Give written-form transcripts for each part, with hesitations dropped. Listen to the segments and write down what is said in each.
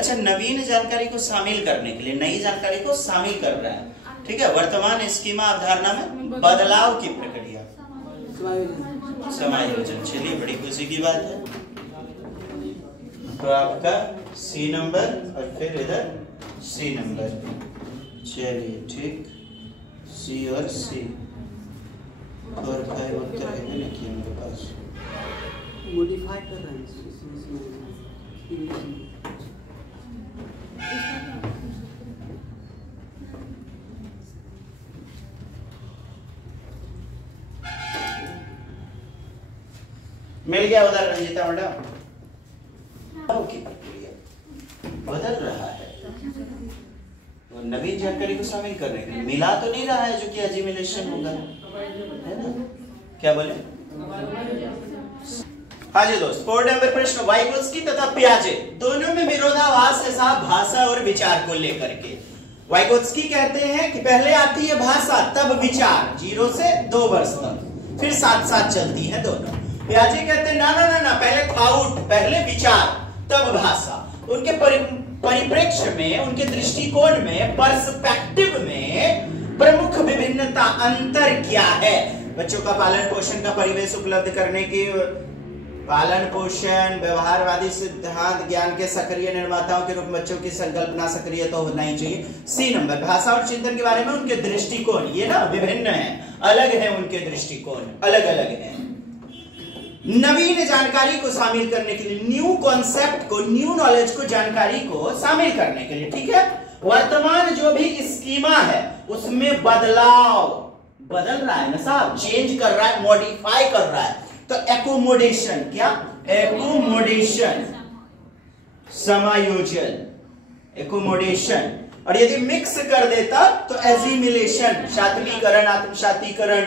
अच्छा, नवीन जानकारी को शामिल करने के लिए, नई जानकारी को शामिल कर रहा है, ठीक है। वर्तमान स्कीमा अवधारणा में बदलाव की प्रक्रिया, समायोजन। चलिए, बड़ी खुशी की बात है। तो आपका सी नंबर और फिर इधर सी नंबर। चलिए, ठीक, सी और सी। और 5 उत्तर है ना कि मेरे पास मॉडिफाई कर रहे हैं मिल गया उधर रंजिता मैडम। बदल रहा है, वो नवीन जानकारी को शामिल करने के लिए मिला तो नहीं रहा है जो कि एजिमिलेशन होगा, है ना? क्या बोले? हाँ जी दोस्त, 4 नंबर प्रश्न, वाइगोत्स्की तथा पियाजे दोनों में विरोधाभास है साहब, भाषा और विचार को लेकर के। वाइगोत्स्की कहते हैं कि पहले आती है भाषा तब विचार, 0 से 2 वर्ष तक, फिर साथ साथ चलती है दोनों। पियाजे कहते हैं ना ना ना ना, पहले थॉट, पहले विचार तब भाषा। उनके परिप्रेक्ष्य में, उनके दृष्टिकोण में, पर्सपेक्टिव में प्रमुख विभिन्नता, अंतर क्या है? बच्चों का पालन पोषण का परिवेश उपलब्ध करने की, पालन पोषण, व्यवहारवादी सिद्धांत, ज्ञान के सक्रिय निर्माताओं के रूप में बच्चों की संकल्पना सक्रिय तो होना ही चाहिए। सी नंबर, भाषा और चिंतन के बारे में उनके दृष्टिकोण, ये ना विभिन्न है, अलग है, उनके दृष्टिकोण अलग अलग है। नवीन जानकारी को शामिल करने के लिए, न्यू कॉन्सेप्ट को, न्यू नॉलेज को, जानकारी को शामिल करने के लिए, ठीक है। वर्तमान जो भी स्कीमा है उसमें बदलाव, बदल रहा है ना साहब, चेंज कर रहा है, मॉडिफाई कर रहा है। तो एकोमोडेशन, क्या? एकोमोडेशन, समायोजन, एकोमोडेशन। और यदि मिक्स कर देता तो एजिमिलेशन, शातलीकरण, आत्मसातीकरण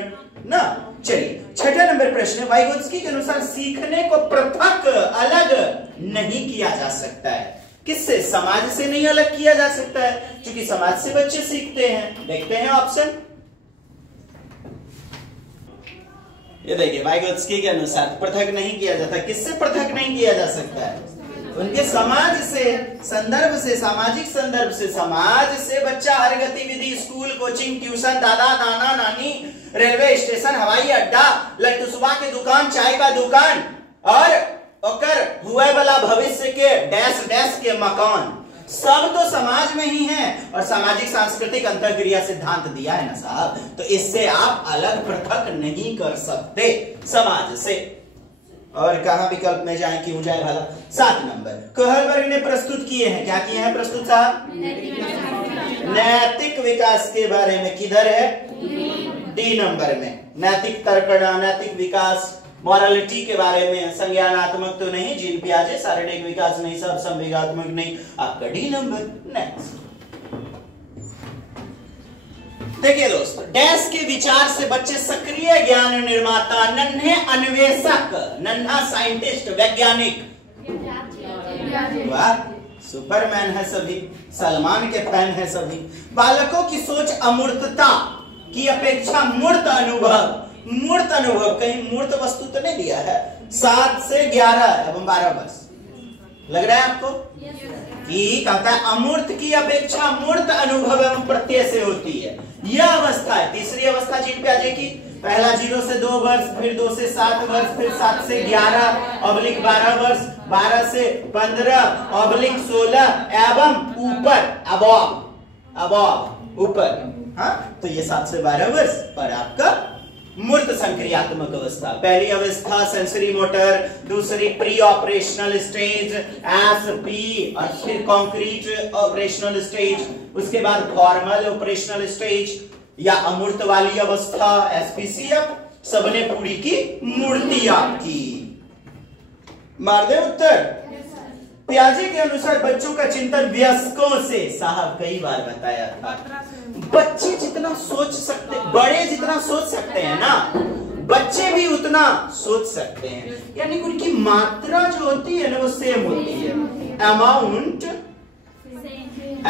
ना। चलिए, 6 नंबर प्रश्न, वाइगोत्स्की के अनुसार सीखने को पृथक, अलग नहीं किया जा सकता है। किससे? समाज से नहीं अलग किया जा सकता है, क्योंकि समाज से बच्चे सीखते हैं। देखते हैं ऑप्शन, ये देखिए, वाइगोत्स्की के अनुसार पृथक नहीं किया जाता। किससे पृथक नहीं किया जा सकता है? उनके समाज से, संदर्भ से, सामाजिक संदर्भ से। समाज से बच्चा हर गतिविधि, स्कूल, कोचिंग, ट्यूशन, दादा, नाना, नानी, रेलवे स्टेशन, हवाई अड्डा, लट्टूसुबा के दुकान, चाय का दुकान और ओकर हुए वाला भविष्य के डैश डैश के मकान, सब तो समाज में ही है। और सामाजिक सांस्कृतिक अंतरक्रिया सिद्धांत दिया है ना साहब, तो इससे आप अलग पृथक नहीं कर सकते समाज से। और कहां विकल्प में जाए, क्यों जाए भला? 7 नंबर, कहलबर्ग ने प्रस्तुत किए हैं, क्या किए हैं प्रस्तुत साहब? नैतिक विकास के बारे में। किधर है? डी नंबर में। नैतिक तर्कणा, नैतिक विकास, मॉरलिटी के बारे में। संज्ञानात्मक तो नहीं, जीन पियाजे, शारीरिक विकास नहीं, सब संवेगात्मक नहीं, आपका डी नंबर। नेक्स्ट देखिए दोस्तों, डैश के विचार से बच्चे सक्रिय ज्ञान निर्माता, नन्हे अन्वेषक, नन्हा साइंटिस्ट, वैज्ञानिक। वाह, सुपरमैन है सभी, सलमान के फैन है सभी। बालकों की सोच अमूर्तता की अपेक्षा मूर्त अनुभव, मूर्त अनुभव, कहीं मूर्त वस्तु तो नहीं दिया है। 7 से 11 एवं 12 वर्ष, लग रहा है आपको कि कहता है अमूर्त की अपेक्षा मूर्त अनुभव एवं प्रत्यय से होती है। यह अवस्था है तीसरी अवस्था जीन पियाजे की। पहला 0 से 2 वर्ष, फिर 2 से 7 वर्ष, फिर 7 से 11/12 वर्ष, 12 से 15/16 एवं ऊपर, अबॉव, ऊपर। हाँ, तो ये 7 से 12 वर्ष पर आपका मूर्त संक्रियात्मक अवस्था। पहली अवस्था सेंसरी मोटर, दूसरी प्री ऑपरेशनल स्टेज SP, और फिर कॉन्क्रीट ऑपरेशनल स्टेज, उसके बाद फॉर्मल ऑपरेशनल स्टेज या अमूर्त वाली अवस्था SPCF। सबने पूरी की मूर्ति आपकी। मार दे उत्तर। पियाजे के अनुसार बच्चों का चिंतन वयस्कों से, साहब कई बार बताया था, बच्चे जितना सोच सकते, बड़े जितना सोच सकते हैं ना, बच्चे भी उतना सोच सकते हैं। यानी उनकी मात्रा जो होती है ना वो सेम होती है।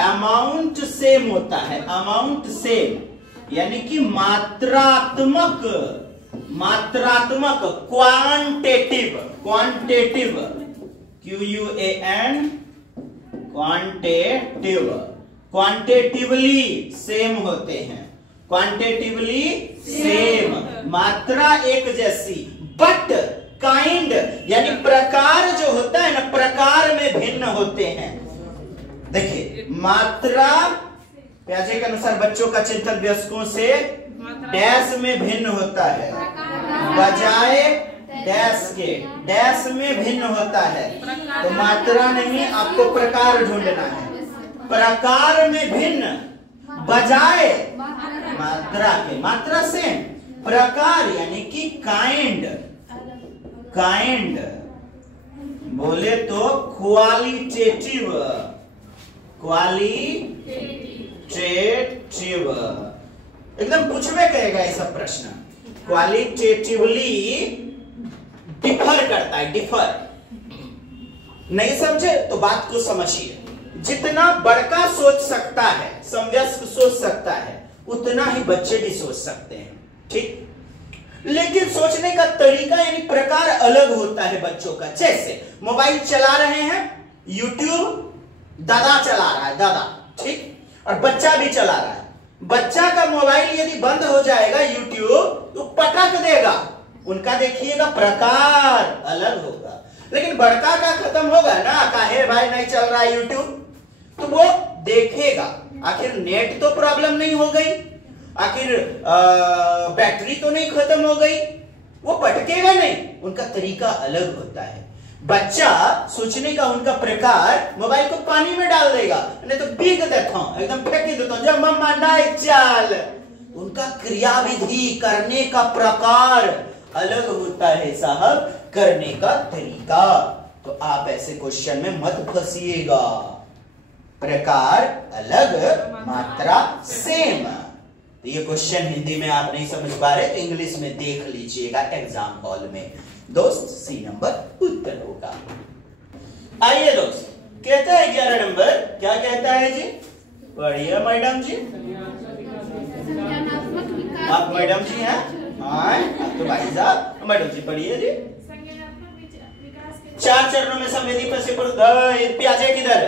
अमाउंट सेम होता है, अमाउंट सेम, यानी कि मात्रात्मक, quantitative, QUAN, quantitative, quantitatively same होते हैं, क्वांटिटेटिवली सेम, मात्रा एक जैसी, बट काइंड यानी प्रकार जो होता है ना, प्रकार में भिन्न होते हैं। देखिए मात्रा प्याजे के अनुसार बच्चों का चिंतन वयस्कों से डैश में भिन्न होता है, बजाय डैश के डैश में भिन्न होता है। तो मात्रा नहीं, आपको प्रकार ढूंढना है। प्रकार में भिन्न बजाय मात्रा के, मात्रा से प्रकार यानी कि काइंड, काइंड बोले तो क्वालिटेटिव, क्वालिटेटिव एकदम पूछवे कहेगा ये सब प्रश्न। क्वालिटेटिवली डिफर करता है, डिफर। नहीं समझे तो बात को समझिए। जितना बड़का सोच सकता है, समवयस्क सोच सकता है, उतना ही बच्चे भी सोच सकते हैं, ठीक। लेकिन सोचने का तरीका यानी प्रकार अलग होता है बच्चों का। जैसे मोबाइल चला रहे हैं, यूट्यूब दादा चला रहा है, दादा, ठीक, और बच्चा भी चला रहा है। बच्चा का मोबाइल यदि बंद हो जाएगा यूट्यूब, तो पटक देगा। उनका देखिएगा प्रकार अलग होगा। लेकिन बड़का का खत्म होगा ना, काहे भाई नहीं चल रहा है यूट्यूब, तो वो देखेगा। आखिर नेट तो प्रॉब्लम नहीं हो गई, आखिर बैटरी तो नहीं खत्म हो गई, वो पटकेगा नहीं। उनका तरीका अलग होता है। बच्चा सोचने का उनका प्रकार, मोबाइल को पानी में डाल देगा, नहीं तो पीक देता हूं, एकदम फेंक देता हूं, जब मम्मा नहीं चल। उनका क्रियाविधि करने का प्रकार अलग होता है साहब, करने का तरीका। तो आप ऐसे क्वेश्चन में मत फंसिएगा। प्रकार अलग, मात्रा सेम। तो ये क्वेश्चन हिंदी में आप नहीं समझ पा रहे तो इंग्लिश में देख लीजिएगा एग्जाम हॉल में। दोस्त सी नंबर उत्तर होगा। आइए दोस्त, कहता है 11 नंबर, क्या कहता है जी? पढ़िए मैडम जी। आप मैडम जी हैं? हाँ, तो भाई साहब मैडम जी पढ़िए जी। 4 चरणों में संवेदी प्याजे किधर?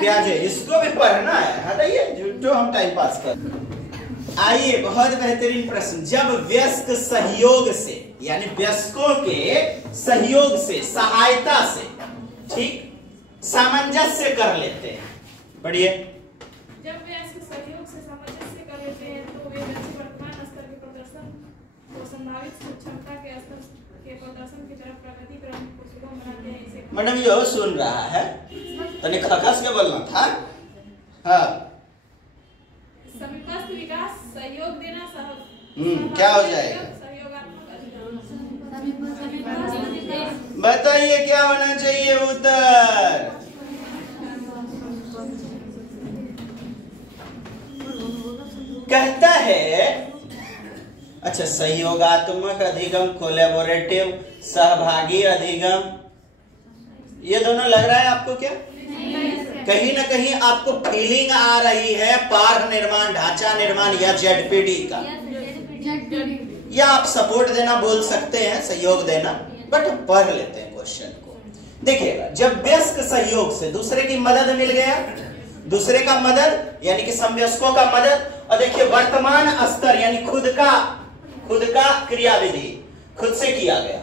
प्याजे, इसको भी पढ़ना है, हटाइए जो हम टाइम पास कर। आइए, बहुत बेहतरीन प्रश्न। जब वयस्क सहयोग से यानी वयस्कों के सहयोग से, सहायता से, ठीक, सामंजस्य कर लेते हैं। पढ़िए। जब वयस्क सहयोग से सामंजस्य कर लेते हैं तो वे बच्चे वर्तमान स्तर के प्रदर्शन को संभावित क्षमता के स्तर के प्रदर्शन की तरफ प्रगति क्रम को सुगम बनाते हैं। इसे मैडम ये सुन रहा है, तने खखस के बोलना था। हाँ, समीपस्थ विकास सहयोग देना क्या हो जाएगा? बताइए क्या होना चाहिए उत्तर? कहता है, अच्छा, सहयोगात्मक अधिगम, कोलैबोरेटिव, सहभागी अधिगम, ये दोनों लग रहा है आपको क्या? कहीं ना कहीं आपको फीलिंग आ रही है पार निर्माण, ढांचा निर्माण या जेडपीडी का, या आप सपोर्ट देना बोल सकते हैं, सहयोग देना, बट पढ़ लेते हैं क्वेश्चन को। देखिएगा, जब वयस्क सहयोग से दूसरे की मदद मिल गया, दूसरे का मदद यानी कि समवयस्कों का मदद, और देखिए वर्तमान स्तर यानी खुद का क्रियाविधि खुद से किया गया।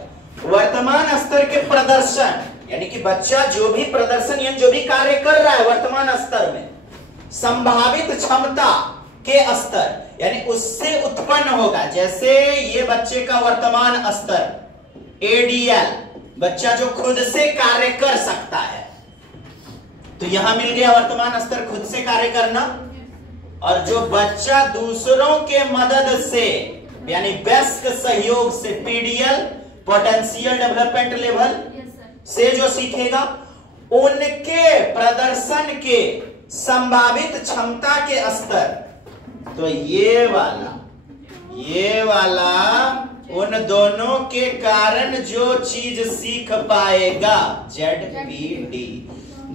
वर्तमान स्तर के प्रदर्शन यानी कि बच्चा जो भी प्रदर्शन यानी जो भी कार्य कर रहा है वर्तमान स्तर में, संभावित क्षमता के स्तर यानी उससे उत्पन्न होगा। जैसे ये बच्चे का वर्तमान स्तर ADL, बच्चा जो खुद से कार्य कर सकता है, तो यहां मिल गया वर्तमान स्तर खुद से कार्य करना। और जो बच्चा दूसरों के मदद से यानी वयस्क सहयोग से PDL, पोटेंशियल डेवलपमेंट लेवल से जो सीखेगा, उनके प्रदर्शन के संभावित क्षमता के स्तर, तो ये वाला उन दोनों के कारण जो चीज सीख पाएगा, ZPD,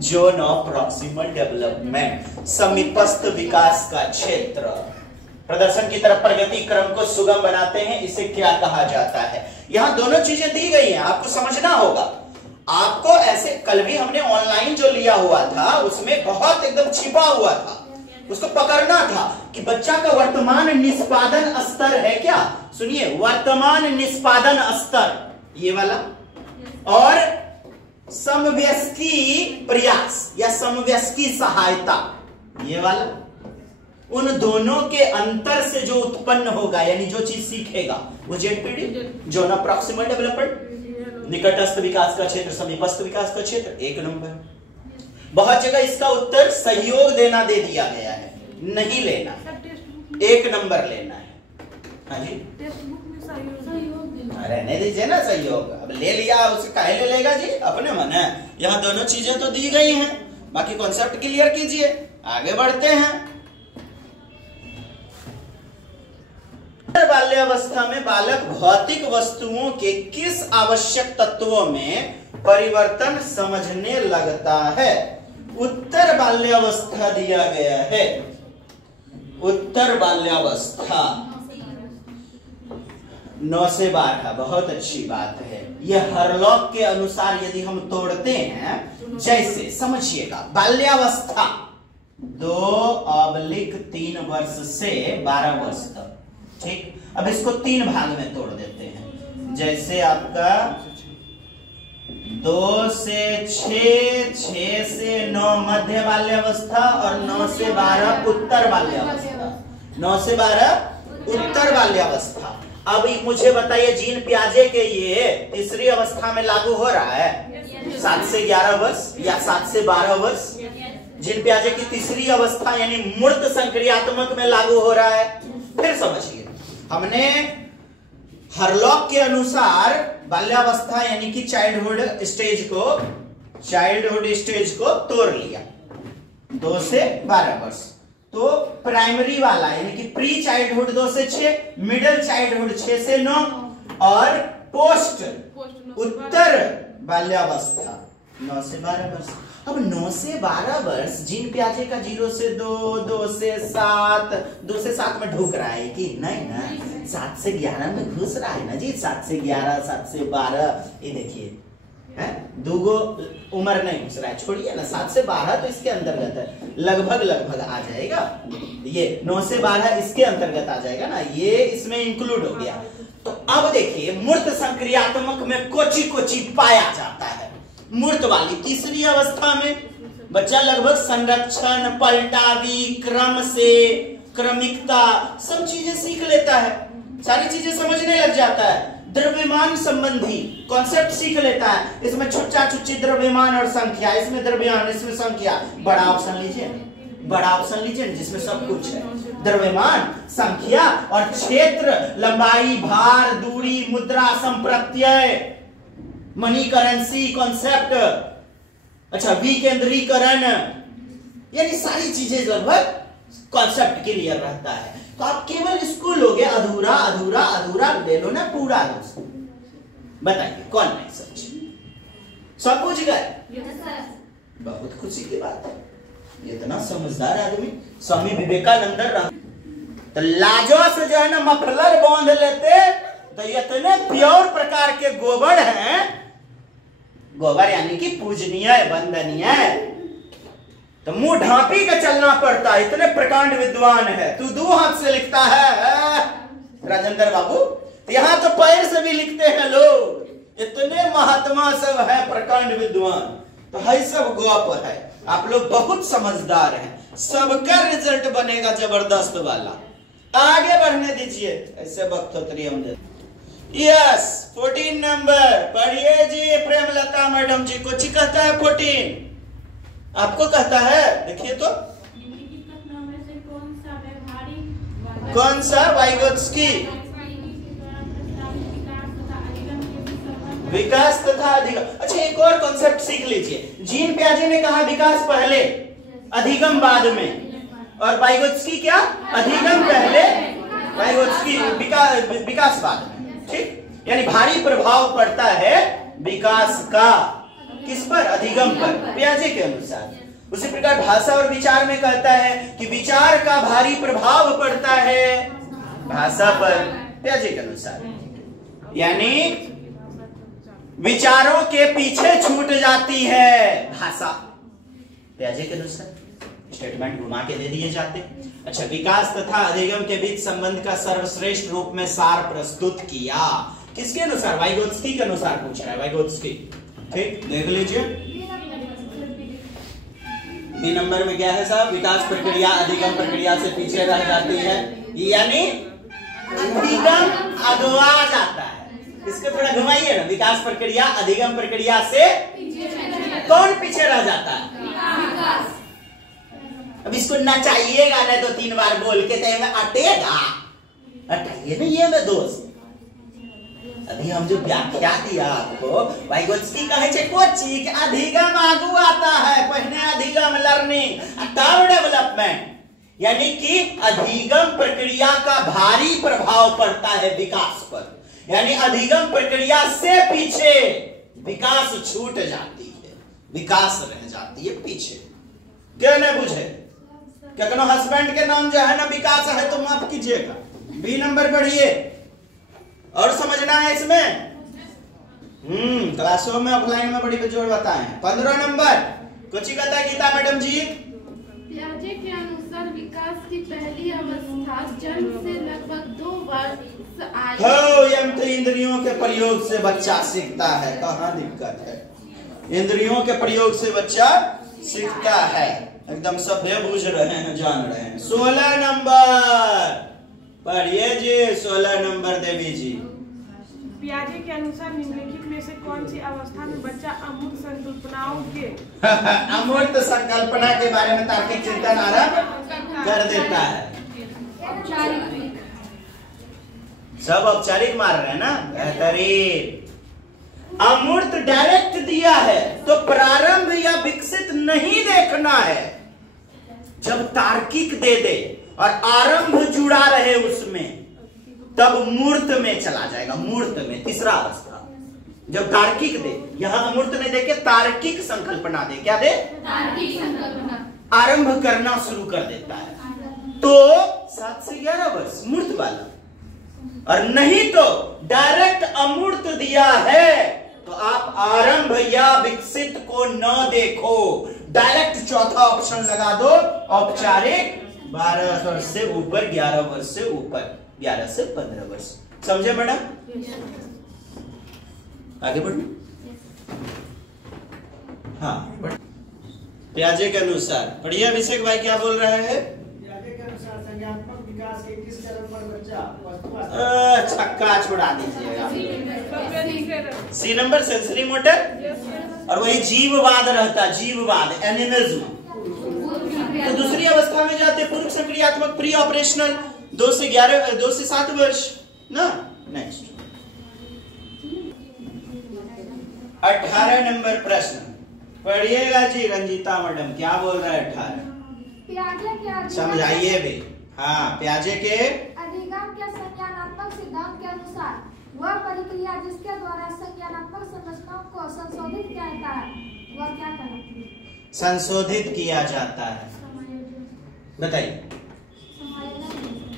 zone of proximal development, समीपस्थ विकास का क्षेत्र, प्रदर्शन की तरफ प्रगति क्रम को सुगम बनाते हैं। इसे क्या कहा जाता है? यहां दोनों चीजें दी गई हैं, आपको समझना होगा। आपको ऐसे कल भी हमने ऑनलाइन जो लिया हुआ था उसमें बहुत एकदम छिपा हुआ था, उसको पकड़ना था कि बच्चा का वर्तमान निष्पादन स्तर है क्या। सुनिए, वर्तमान निष्पादन स्तर ये वाला, और समवयस्की प्रयास या समवयस्की सहायता ये वाला। उन दोनों के अंतर से जो उत्पन्न होगा यानी जो चीज सीखेगा वो ZPD, zone of proximal development, निकटस्थ विकास का क्षेत्र, समीपस्थ विकास का क्षेत्र, 1 नंबर। बहुत जगह इसका उत्तर सहयोग देना दे दिया गया है, नहीं लेना है, 1 नंबर लेना है। हाँ जी, रहने दीजिए ना सहयोग, अब ले लिया उसे काहे ले लेगा जी, अपने मन है। यहाँ दोनों चीजें तो दी गई हैं, बाकी कॉन्सेप्ट क्लियर कीजिए, आगे बढ़ते हैं। बाल्यावस्था में बालक भौतिक वस्तुओं के किस आवश्यक तत्वों में परिवर्तन समझने लगता है। उत्तर बाल्यावस्था दिया गया है, उत्तर बाल्यावस्था 9 से 12, बहुत अच्छी बात है। यह हरलॉक के अनुसार यदि हम तोड़ते हैं, जैसे समझिएगा, बाल्यावस्था 2/3 वर्ष से 12 वर्ष तक, ठीक। अब इसको 3 भाग में तोड़ देते हैं, जैसे आपका 2 से 6, 6 से 9 मध्य बाल्यावस्था और 9 से 12 उत्तर बाल्यावस्था, 9 से 12 उत्तर बाल्यावस्था। अब मुझे बताइए, जीन पियाजे के ये तीसरी अवस्था में लागू हो रहा है, 7 से 11 वर्ष या 7 से 12 वर्ष। जीन पियाजे की तीसरी अवस्था यानी मूर्त संक्रियात्मक में लागू हो रहा है। फिर समझिए, हमने हरलॉक के अनुसार बाल्यावस्था यानी कि चाइल्डहुड स्टेज को तोड़ लिया, 2 से 12 वर्ष। तो प्राइमरी वाला यानी कि प्री चाइल्डहुड 2 से 6, मिडिल चाइल्डहुड 6 से 9 और पोस्ट उत्तर बाल्यावस्था 9 से 12 वर्ष। अब 9 से 12 वर्ष जीन पियाजे का 0 से 2, 2 से 7, 2 से 7 में ढूक रहा है कि नहीं ना, 7 से 11 में घुस रहा है ना जी, 7 से 11, 7 से 12, ये देखिए है, 2 उम्र नहीं घुस रहा है, छोड़िए ना, 7 से 12 तो इसके अंतर्गत है, लगभग आ जाएगा। ये 9 से 12 इसके अंतर्गत आ जाएगा ना, ये इसमें इंक्लूड हो गया। तो अब देखिए, मूर्त संक्रियात्मक में कोची पाया जाता है। मूर्त वाली तीसरी अवस्था में बच्चा लगभग संरक्षण, पलटावी, क्रम से क्रमिकता सब चीजें सीख लेता है, सारी चीजें समझने लग जाता है। द्रव्यमान संबंधी कॉन्सेप्ट सीख लेता है, इसमें छुच्चा छुच्ची द्रव्यमान और संख्या, इसमें द्रव्यमान, इसमें संख्या। बड़ा ऑप्शन लीजिए जिसमें सब कुछ है, द्रव्यमान, संख्या और क्षेत्र, लंबाई, भार, दूरी, मुद्रा, संप्रत्यय, मनी करेंसी कॉन्सेप्ट, अच्छा विकेंद्रीकरण, यानी सारी चीजें लगभग कॉन्सेप्ट क्लियर रहता है। तो आप केवल इसको लोगे, अधूरा अधूरा अधूरा ले लो ना, पूरा लो। बताइए कौन नहीं समझे? सब पूछ गए? बहुत खुशी की बात है, इतना समझदार आदमी स्वामी विवेकानंद रहा। तो लाजो से जो है ना मफलर बांध लेते, तो इतने प्योर प्रकार के गोबर हैं, गोबर यानी कि पूजनीय वंदनीय, तो मुंह ढांपी के चलना पड़ता है, इतने प्रकांड विद्वान है। तू 2 हाथ से लिखता है राजेंद्र बाबू, यहाँ तो पैर से भी लिखते हैं लोग, इतने महात्मा सब है प्रकांड विद्वान। तो है सब गौप है, आप लोग बहुत समझदार हैं, सबका रिजल्ट बनेगा जबरदस्त वाला। आगे बढ़ने दीजिए, ऐसे बख्तरी हम दे। यस 14 नंबर पढ़िए जी, प्रेमलता मैडम जी। कुछ ही कहता है 14, आपको कहता है, देखिए तो कौन सा? वाइगोत्स्की, विकास तथा अधिगम। अच्छा, एक और कॉन्सेप्ट सीख लीजिए, जीन पियाजे ने कहा विकास पहले अधिगम बाद में, और वाइगोत्स्की क्या? अधिगम पहले, वाइगोत्स्की विकास बाद में, ठीक। यानी भारी प्रभाव पड़ता है विकास का, किस पर? अधिगम पर, पियाजे के अनुसार। उसी प्रकार भाषा और विचार में कहता है कि विचार का भारी प्रभाव पड़ता है भाषा पर, पियाजे के अनुसार। यानी विचारों के पीछे छूट जाती है भाषा। प्याजे के अनुसार स्टेटमेंट घुमा के दे दिए जाते। अच्छा, विकास तथा अधिगम के बीच संबंध का सर्वश्रेष्ठ रूप में सार प्रस्तुत किया। किसके अनुसार? वाइगोत्स्की के अनुसार पूछ रहा है, वाइगोत्स्की। ठीक, देख लीजिए। बी नंबर में क्या है साहब? विकास प्रक्रिया अधिगम प्रक्रिया से पीछे रह जाती है, यानी अधिगम अगवा जाता है। इसको थोड़ा घुमाइए ना। विकास प्रक्रिया अधिगम प्रक्रिया से कौन पीछे रह जाता है? अब इसको नचाइएगा नहीं तो 3 बार बोल के तो में अटेगा। अटाइए ना ये में दोस्त। अभी हम जो व्याख्या दिया आपको, वाइगोत्स्की कहे छे कोची कि अधिगम आगू आता है, पहले अधिगम लर्निंग तब डेवलपमेंट, यानी कि अधिगम प्रक्रिया का भारी प्रभाव पड़ता है विकास पर, यानी अधिगम प्रक्रिया से पीछे विकास छूट जाती है, विकास रह जाती है पीछे। क्या नहीं बुझे? क्या कहना हस्बैंड के नाम जो है ना विकास है तो माफ कीजिएगा। बी नंबर बढ़िए। और समझना है इसमें। क्लासों में ऑफलाइन में बड़ी बेजोड़ बताए। 15 नंबर कुछ कहता है गीता मैडम जी? पियाजे के अनुसार विकास की पहली अवस्था जन्म से लगभग 2 वर्ष आयु इंद्रियों के प्रयोग से बच्चा सीखता है। कहाँ दिक्कत है? इंद्रियों के प्रयोग से बच्चा सीखता है। एकदम सभ्य बुझ रहे हैं, जान रहे हैं। 16 नंबर पढ़िए जी। 16 नंबर देवी जी। पियाजे के अनुसार निम्नलिखित में से कौन सी अवस्था में बच्चा अमूर्त संकल्पनाओं के अमूर्त संकल्पना के बारे में तार्किक चिंतन आरंभ कर देता है? सब औपचारिक मार रहे हैं ना, बेहतरीन। अमूर्त डायरेक्ट दिया है तो प्रारंभ या विकसित नहीं देखना है। जब तार्किक दे दे और आरंभ जुड़ा रहे उसमें, तब मूर्त में चला जाएगा। मूर्त में तीसरा अवस्था। जब तार्किक दे, यहां अमूर्त में देके तार्किक संकल्पना दे। क्या दे? तार्किक संकल्पना। आरंभ करना शुरू कर देता है तो 7 से 11 वर्ष मूर्त वाला, और नहीं तो डायरेक्ट अमूर्त दिया है तो आप आरंभ या विकसित को न देखो, डायरेक्ट चौथा ऑप्शन लगा दो, औपचारिक 12 वर्ष से ऊपर, 11 वर्ष से ऊपर, 11 से 15 वर्ष। समझे मैडम? आगे बढ़ो। हाँ, पियाजे के अनुसार पढ़िए। अभिषेक भाई क्या बोल रहे हैं? पियाजे के अनुसार संज्ञानात्मक विकास के किस चरण पर बच्चा छक्का छुड़ा दीजिएगा। सी नंबर सेंसरी मोटर, और वही जीववाद रहता, जीववाद एनिमिज्म। तो दूसरी अवस्था में जाते पूर्व सक्रियात्मक प्री ऑपरेशनल 2 से 7 वर्ष ना। नेक्स्ट 18 नंबर प्रश्न पढ़िएगा जी। रंजीता मैडम क्या बोल रहा है? 18 पियाजे के समझाइए भी। हाँ, पियाजे के अधिगम के संज्ञानात्मक सिद्धांत के अनुसार वह प्रक्रिया जिसके द्वारा संज्ञानात्मक संरचनाओं को संशोधित किया जाता है, वह क्या कहलाती है? संशोधित किया जाता है। बताइए।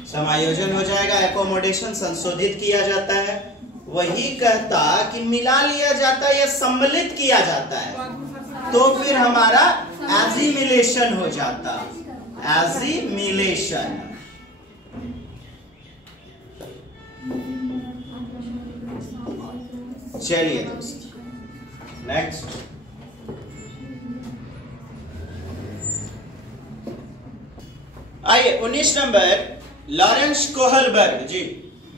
समायोजन हो जाएगा। एकोमोडेशन, संशोधित किया जाता है। वही कहता कि मिला लिया जाता है या सम्मिलित किया जाता है तो फिर हमारा एजिमिलेशन हो जाता। एजिमिलेशन। चलिए दोस्त, नेक्स्ट। आइए 19 नंबर लॉरेंस कोहलबर्ग जी।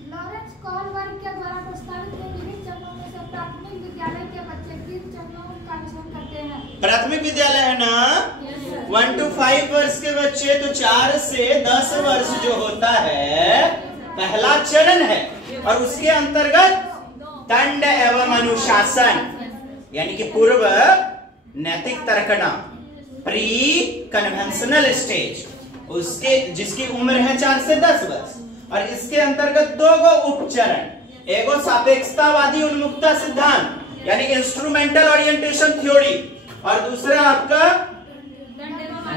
लॉरेंस कोहलबर्ग के द्वारा प्रस्तावित विभिन्न चरणों में से प्राथमिक विद्यालय के बच्चे किन चरणों का अनुसरण करते हैं? प्राथमिक विद्यालय है ना, 1 to 5 वर्ष के बच्चे तो 4 से 10 वर्ष जो होता है पहला चरण है, और उसके अंतर्गत दंड एवं अनुशासन, यानी कि पूर्व नैतिक तर्कना, प्री कन्वेंशनल स्टेज, उसके जिसकी उम्र है 4 से 10 वर्ष, और इसके अंतर्गत 2 गो उपचरण, एगो सापेक्षतावादी उन्मुक्ता सिद्धांत यानी इंस्ट्रूमेंटल ओरिएंटेशन थ्योरी, और दूसरा आपका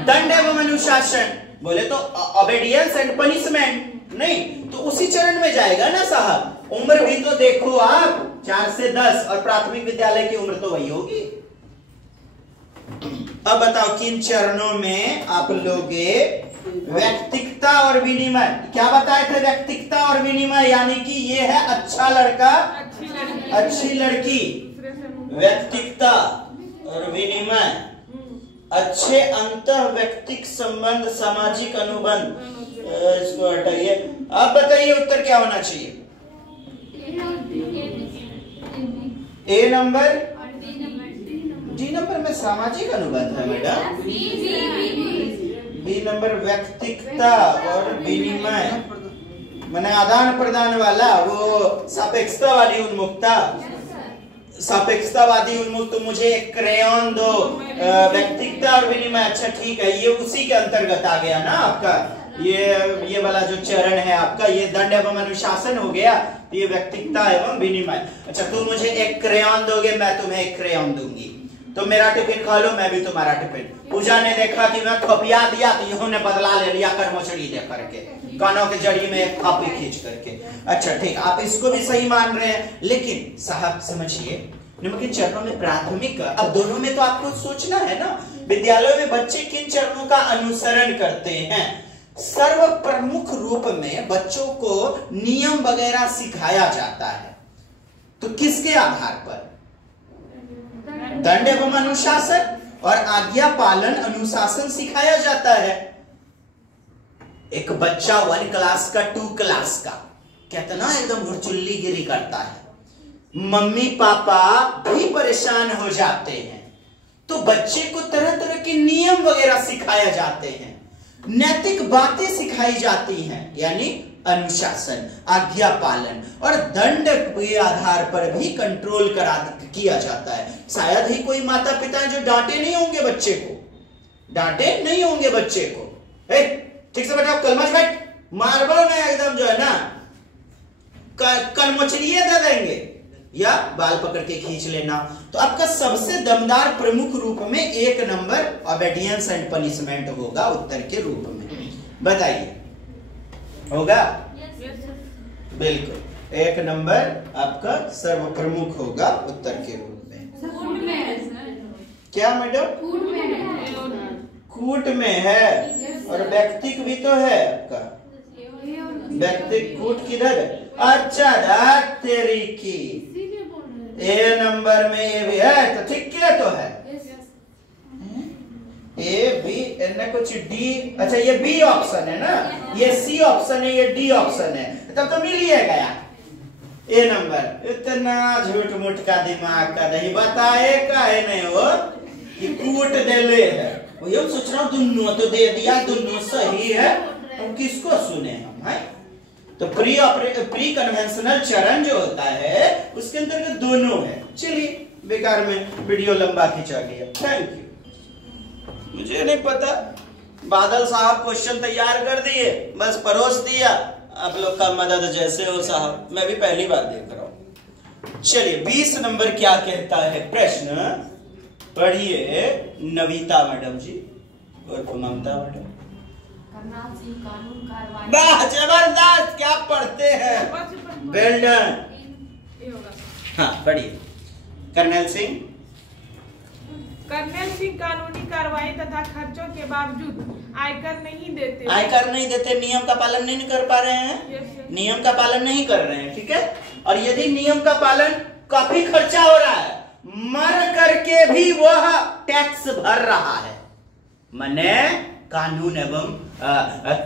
दंड एवं अनुशासन। बोले तो ओबेडियंस एंड पनिशमेंट नहीं, तो उसी चरण में जाएगा ना साहब। उम्र भी तो देखो आप, 4 से 10, और प्राथमिक विद्यालय की उम्र तो वही होगी। अब बताओ किन चरणों में आप लोगे व्यक्तिकता और विनिमय। क्या बताए थे? व्यक्तिकता और विनिमय, यानी कि ये है अच्छा लड़का अच्छी लड़की, व्यक्तिकता और विनिमय, अच्छे अंतः व्यक्तिक संबंध, सामाजिक अनुबंध। इसको हटाइए। अब बताइए उत्तर क्या होना चाहिए? ए नंबर, डी नंबर में सामाजिक अनुबंध है मैडम, बी नंबर व्यक्तिकता और विनिमय, मैंने आदान प्रदान वाला, वो सापेक्षतावादी उन्मुखता, सापेक्षतावादी उन्मुख। तो मुझे एक क्रेयॉन दो, व्यक्तिकता और विनिमय। अच्छा ठीक है, ये उसी के अंतर्गत आ गया ना आपका, ये वाला जो चरण है आपका, ये दंड एवं अनुशासन हो गया, ये व्यक्तिकता एवं विनिमय। अच्छा तुम मुझे एक क्रेयॉन दोगे, मैं तुम्हें एक क्रेयॉन दूंगी, तो मेरा टिफिन खा लो, मैं भी तुम्हारा टिफिन। पूजा ने देखा कि मैं खपिया दिया, तो इन्होंने बदला ले लिया कर्मचड़ी दे करके, कानों के जड़ी में एक खापी खींच करके। अच्छा ठीक, आप इसको भी सही मान रहे हैं, लेकिन साहब समझिए निम्नलिखित चरणों में प्राथमिक, अब दोनों में तो आपको सोचना है ना, विद्यालयों में बच्चे किन चरणों का अनुसरण करते हैं। सर्व प्रमुख रूप में बच्चों को नियम वगैरह सिखाया जाता है, तो किसके आधार पर? दंड एवं अनुशासन और आज्ञा पालन अनुशासन सिखाया जाता है। एक बच्चा 1 क्लास का 2 क्लास का कितना एकदम हुरचुल्ली गिरी करता है, मम्मी पापा भी परेशान हो जाते हैं, तो बच्चे को तरह तरह के नियम वगैरह सिखाए जाते हैं, नैतिक बातें सिखाई जाती हैं, यानी अनुशासन, आज्ञा पालन, और दंड के आधार पर भी कंट्रोल किया जाता है। शायद ही कोई माता पिता जो डांटे नहीं होंगे बच्चे को, डांटे नहीं होंगे बच्चे को, ठीक से बैठा, कल मच बैठ, मार्बल में एकदम जो है ना कलमचलिए दे देंगे, या बाल पकड़ के खींच लेना। तो आपका सबसे दमदार प्रमुख रूप में 1 नंबर ओबेडियंस एंड पनिशमेंट होगा उत्तर के रूप में। बताइए होगा? बिल्कुल, 1 नंबर आपका सर्व प्रमुख होगा उत्तर के रूप में। क्या मैडम? कूट में है, और व्यक्तिक भी तो है आपका, व्यक्तिक कूट किधर है? अच्छा तेरी की, ए नंबर में ये भी है, तो ठीक क्या तो है, ए बी एन कुछ डी, अच्छा ये बी ऑप्शन है ना, ये सी ऑप्शन है, ये डी ऑप्शन है, तब तो मिल ही गया ए नंबर। इतना झूठ मूठ का दिमाग का नहीं, बताए का है नहीं वो कि कूट दे ले है, वो ये सोच रहा हूँ दोनों तो दे दिया, दोनों सही है, अब किसको सुने हम है? तो प्री कन्वेंशनल चरण जो होता है उसके अंतर्गत दोनों है। चलिए बेकार में वीडियो लंबा खींचा गया, थैंक यू। मुझे नहीं पता, बादल साहब क्वेश्चन तैयार कर दिए, बस परोस दिया, आप लोग का मदद जैसे हो साहब, मैं भी पहली बार देख रहा हूं। चलिए 20 नंबर क्या कहता है प्रश्न, पढ़िए नविता मैडम जी और ममता मैडम। वाह जबरदस्त, क्या पढ़ते हैं, वेल डन। हाँ पढ़िए। कर्नल सिंह कानूनी कार्रवाई तथा खर्चों के बावजूद आयकर नहीं देते, नियम का पालन नहीं कर पा रहे हैं, नियम का पालन नहीं कर रहे हैं, ठीक है। और यदि नियम का पालन, काफी खर्चा हो रहा है, मर करके भी वह टैक्स भर रहा है, माने कानून एवं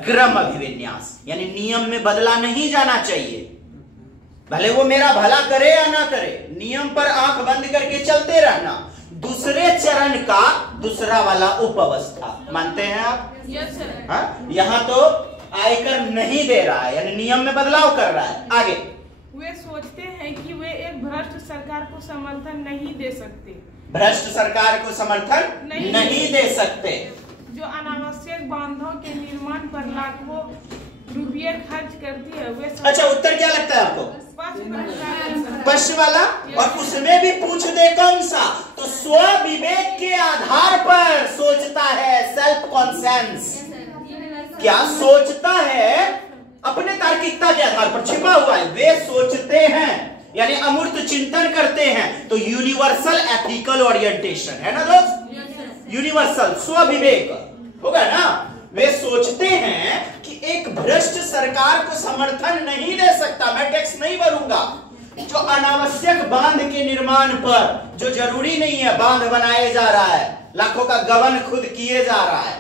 क्रम अभिविन्यास, यानी नियम में बदला नहीं जाना चाहिए, भले वो मेरा भला करे या ना करे, नियम पर आंख बंद करके चलते रहना। दूसरे चरण का दूसरा वाला उपअवस्था, मानते हैं आप? Yes sir. हाँ, यहाँ तो आयकर नहीं दे रहा है, यानी नियम में बदलाव कर रहा है। आगे, वे सोचते हैं कि वे एक भ्रष्ट सरकार को समर्थन नहीं दे सकते, भ्रष्ट सरकार को समर्थन नहीं दे सकते, जो अनावश्यक बांधों के निर्माण पर लाखों रुपये खर्च करती है। वे अच्छा उत्तर क्या लगता है आपको? पश्चिम वाला, और उसमें भी पूछ दे कौन सा, तो स्व विवेक के आधार पर सोचता है, सेल्फ कॉन्सेंस। क्या सोचता है? अपने तार्किकता के आधार पर छिपा हुआ है, वे सोचते हैं यानी अमूर्त चिंतन करते हैं। तो यूनिवर्सल एथिकल ओरिएंटेशन है ना दोस्त, यूनिवर्सल स्वविवेक होगा ना। वे सोचते हैं कि एक भ्रष्ट सरकार को समर्थन नहीं दे सकता, मैं टैक्स नहीं भरूंगा। जो अनावश्यक बांध के निर्माण पर जो जरूरी नहीं है बांध बनाए जा रहा है, लाखों का गबन खुद किए जा रहा है,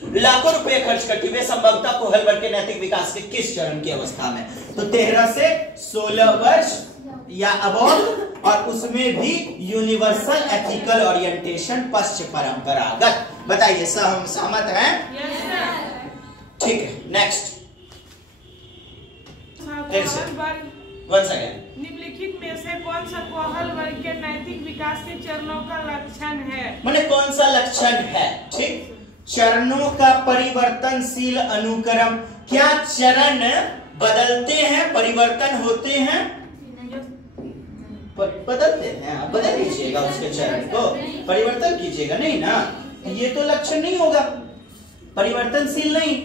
लाखों रुपए खर्च करके, वे संभवतः कोहलबर्ग के नैतिक विकास के किस चरण की अवस्था में? तो 13 से 16 वर्ष या अबोव, और उसमें भी यूनिवर्सल एथिकल ओरिएंटेशन पश्चिम परंपरागत। बताइए सहमत हैं? ठीक है, नेक्स्ट। One second. निम्नलिखित में से कौन सा कोहलबर्ग के नैतिक विकास के चरणों का लक्षण है? माने कौन सा लक्षण है? ठीक, चरणों का परिवर्तनशील अनुक्रम। क्या चरण बदलते हैं, परिवर्तन होते हैं? बदलते हैं, आप बदल लीजिएगा उसके चरण को, परिवर्तन कीजिएगा नहीं ना, ये तो लक्षण नहीं होगा, परिवर्तनशील नहीं।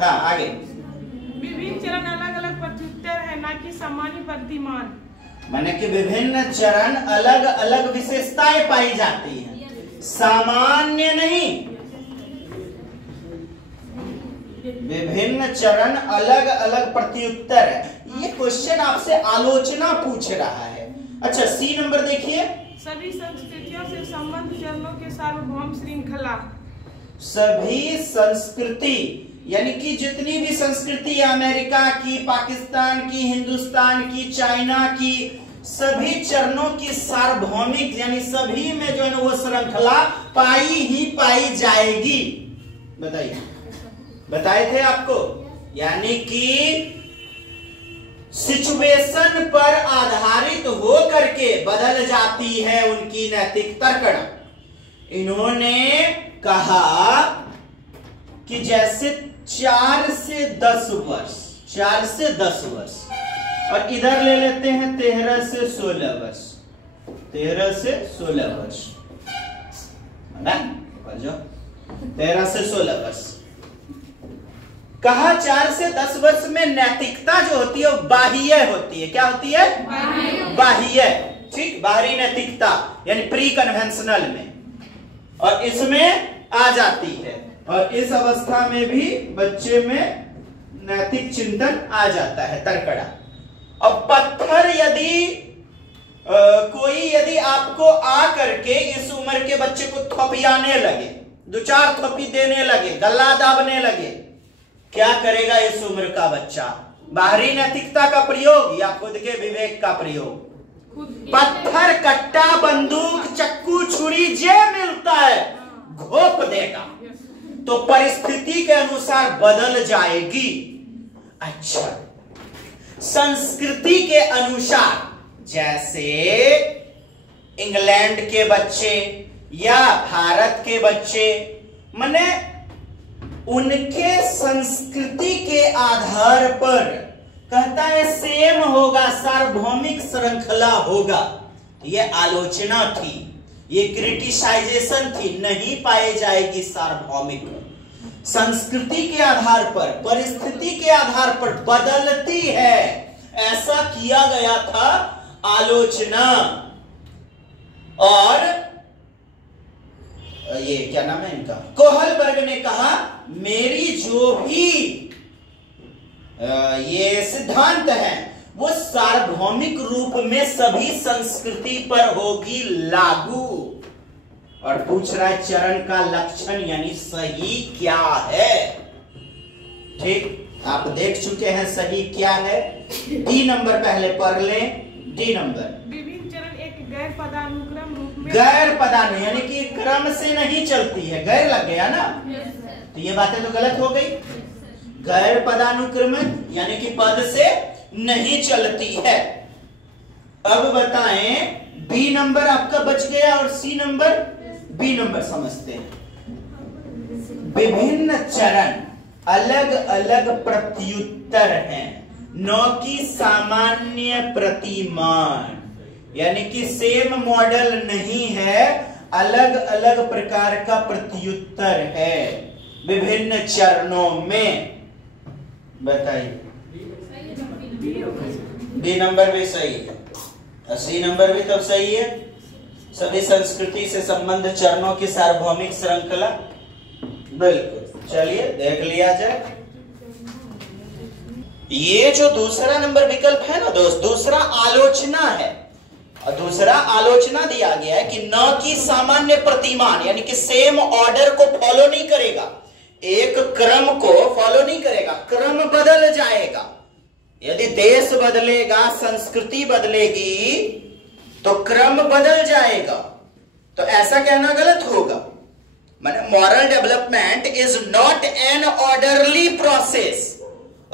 हाँ आगे। विभिन्न चरण अलग अलग प्रत्युत्तर है, ना कि सामान्य प्रतिमान। माने कि विभिन्न चरण अलग अलग विशेषताएं पाई जाती हैं, सामान्य नहीं। विभिन्न चरण अलग अलग प्रत्युत्तर है। ये क्वेश्चन आपसे आलोचना पूछ रहा है। अच्छा, सी नंबर देखिए। सभी संस्कृतियों से संबंध चरणों के सार्वभौम श्रृंखला। सभी संस्कृति यानी कि जितनी भी संस्कृति है, अमेरिका की, पाकिस्तान की, हिंदुस्तान की, चाइना की, सभी चरणों की सार्वभौमिक यानी सभी में जो है ना वो श्रृंखला पाई ही पाई जाएगी। बताइए, बताए थे आपको, यानी कि सिचुएशन पर आधारित हो करके बदल जाती है उनकी नैतिक तर्कण। इन्होंने कहा कि जैसे 4 से 10 वर्ष, 4 से 10 वर्ष, और इधर ले लेते हैं 13 से 16 वर्ष, 13 से 16 वर्ष, 13 से 16 वर्ष। कहा 4 से 10 वर्ष में नैतिकता जो होती है वो बाह्य होती है। क्या होती है? बाह्य। ठीक, बाहरी नैतिकता यानी प्री कन्वेंशनल में, और इसमें आ जाती है, और इस अवस्था में भी बच्चे में नैतिक चिंतन आ जाता है, तर्कड़ा। अब पत्थर यदि आपको आ करके इस उम्र के बच्चे को थपियाने लगे, 2-4 थपी देने लगे, गला दाबने लगे, क्या करेगा इस उम्र का बच्चा? बाहरी नैतिकता का प्रयोग या खुद के विवेक का प्रयोग? पत्थर, कट्टा, बंदूक, चक्कू, छुरी जे मिलता है घोप देगा, तो परिस्थिति के अनुसार बदल जाएगी। अच्छा, संस्कृति के अनुसार, जैसे इंग्लैंड के बच्चे या भारत के बच्चे, माने उनके संस्कृति के आधार पर कहता है सेम होगा, सार्वभौमिक श्रृंखला होगा। ये आलोचना थी, ये क्रिटिसाइजेशन थी, नहीं पाई जाएगी सार्वभौमिक। संस्कृति के आधार पर, परिस्थिति के आधार पर बदलती है, ऐसा किया गया था आलोचना। और ये क्या नाम है इनका, कोहलबर्ग ने कहा मेरी जो भी ये सिद्धांत है वो सार्वभौमिक रूप में सभी संस्कृति पर होगी लागू। और पूछ रहा है चरण का लक्षण यानी सही क्या है। ठीक, आप देख चुके हैं सही क्या है। डी नंबर पहले पढ़ लें। डी नंबर, विभिन्न चरण एक गैर पदानुक्रम रूप में, गैर पदानुक्रम यानी कि क्रम से नहीं चलती है, गैर लग गया ना, तो ये बातें तो गलत हो गई। गैर पदानुक्रम यानी कि पद से नहीं चलती है। अब बताएं, बी नंबर आपका बच गया और सी नंबर, बी नंबर समझते हैं। विभिन्न चरण अलग अलग प्रत्युत्तर हैं, न कि सामान्य प्रतिमान, यानी कि सेम मॉडल नहीं है, अलग अलग प्रकार का प्रत्युत्तर है विभिन्न चरणों में। बताइए। बी नंबर भी सही है और सी नंबर भी तब सही है। सभी संस्कृति से संबंध चरणों की सार्वभौमिक श्रृंखला, बिल्कुल। चलिए देख लिया जाए। ये जो दूसरा नंबर विकल्प है ना दोस्त, दूसरा आलोचना है और दूसरा आलोचना दिया गया है कि न कि सामान्य प्रतिमान यानी कि सेम ऑर्डर को फॉलो नहीं करेगा, एक क्रम को फॉलो नहीं करेगा, क्रम बदल जाएगा। यदि देश बदलेगा, संस्कृति बदलेगी तो क्रम बदल जाएगा। तो ऐसा कहना गलत होगा। माने moral development is not an orderly process,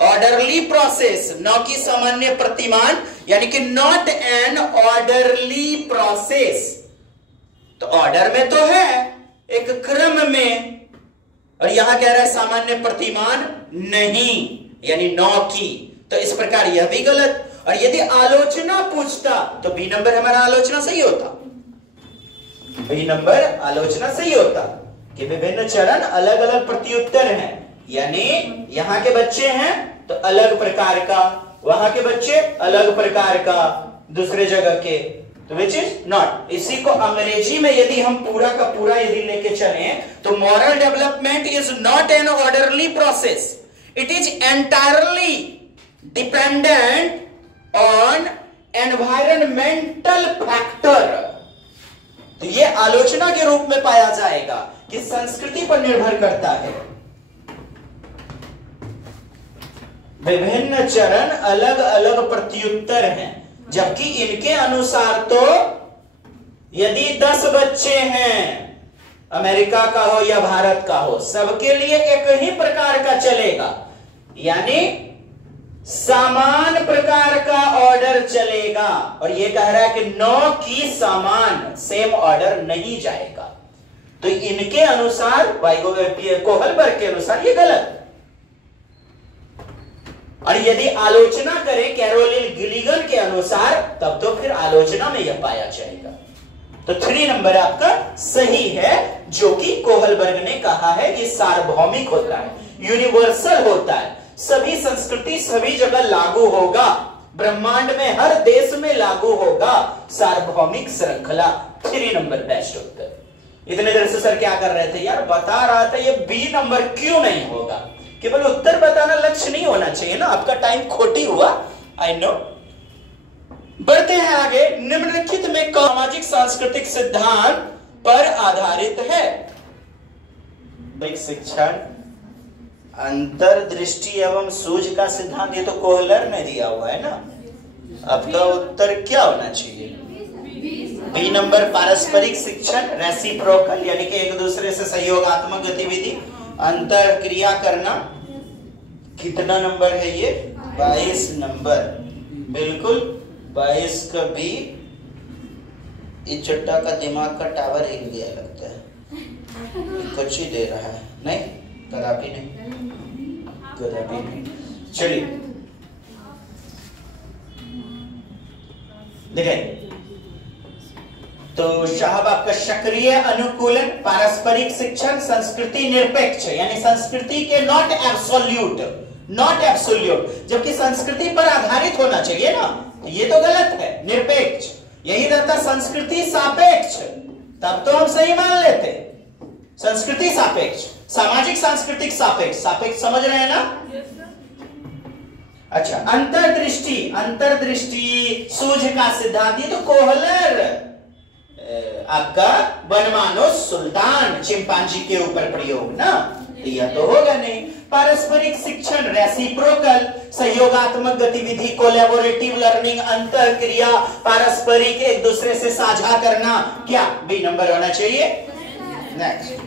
orderly process, न कि सामान्य प्रतिमान यानी कि नॉट एन ऑर्डरली प्रोसेस। तो ऑर्डर में तो है, एक क्रम में, और यहां कह रहा है सामान्य प्रतिमान नहीं, यानी न की। तो इस प्रकार यह भी गलत। और यदि आलोचना पूछता तो बी नंबर हमारा आलोचना सही होता, बी नंबर आलोचना सही होता कि विभिन्न चरण अलग अलग प्रत्युत्तर हैं, यानी यहां के बच्चे हैं तो अलग प्रकार का, वहां के बच्चे अलग प्रकार का दूसरे जगह के, तो विच इज नॉट। इसी को अंग्रेजी में यदि हम पूरा का पूरा यदि लेके चले तो moral development is not an orderly process, it is entirely dependent on environmental factor. तो ये आलोचना के रूप में पाया जाएगा कि संस्कृति पर निर्भर करता है। विभिन्न चरण अलग अलग प्रत्युत्तर हैं, जबकि इनके अनुसार तो यदि 10 बच्चे हैं, अमेरिका का हो या भारत का हो, सबके लिए एक ही प्रकार का चलेगा, यानी समान प्रकार का ऑर्डर चलेगा। और ये कह रहा है कि नौ की समान सेम ऑर्डर नहीं जाएगा। तो इनके अनुसार कोहलबर्ग के अनुसार ये गलत। और यदि आलोचना करें कैरोलिन गिलिगन के अनुसार, तब तो फिर आलोचना में यह पाया जाएगा। तो 3 नंबर आपका सही है, जो कि कोहलबर्ग ने कहा है कि सार्वभौमिक होता है, यूनिवर्सल होता है, सभी संस्कृति सभी जगह लागू होगा, ब्रह्मांड में हर देश में लागू होगा, सार्वभौमिक श्रृंखला। 3 नंबर बेस्ट उत्तर। इतने देर से सर क्या कर रहे थे यार, बता रहा था ये बी नंबर क्यों नहीं होगा। केवल उत्तर बताना लक्ष्य नहीं होना चाहिए ना, आपका टाइम खोटी हुआ, आई नो। बढ़ते हैं आगे। निम्नलिखित में सामाजिक सांस्कृतिक सिद्धांत पर आधारित है। शिक्षण, अंतर्दृष्टि एवं सूझ का सिद्धांत, ये तो कोहलर ने दिया हुआ है ना। आपका उत्तर क्या होना चाहिए? बी नंबर पारस्परिक शिक्षण, रेसिप्रोकल, यानी कि एक दूसरे से सहयोगात्मक गतिविधि, अंतर क्रिया करना। कितना नंबर है ये? 22 नंबर, बिल्कुल 22 का बी। इस चट्टा का दिमाग का टावर हिल गया लगता है, कुछ ही दे रहा है। नहीं, कदापि नहीं, कदापि नहीं। चलिए देखें तो साहब आपका सक्रिय अनुकूलन, पारस्परिक शिक्षण, संस्कृति निरपेक्ष, यानी संस्कृति के नॉट एब्सोल्यूट, नॉट एब्सोल्यूट, जबकि संस्कृति पर आधारित होना चाहिए ना, तो ये तो गलत है। निरपेक्ष, यही रहता संस्कृति सापेक्ष, तब तो हम सही मान लेते। संस्कृति सापेक्ष, सामाजिक सांस्कृतिक सापेक्ष, सापेक्ष समझ रहे हैं ना? अच्छा, अंतर्दृष्टि, अंतर्दृष्टि सूझ का सिद्धांत, ये तो कोहलर आपका बनमानो सुल्तान चिंपांजी के ऊपर प्रयोग ना, यह तो होगा नहीं। पारस्परिक शिक्षण, रेसिप्रोकल, सहयोगात्मक गतिविधि, कोलैबोरेटिव लर्निंग, अंतर क्रिया, पारस्परिक एक दूसरे से साझा करना, क्या बी नंबर होना चाहिए? नेक्स्ट।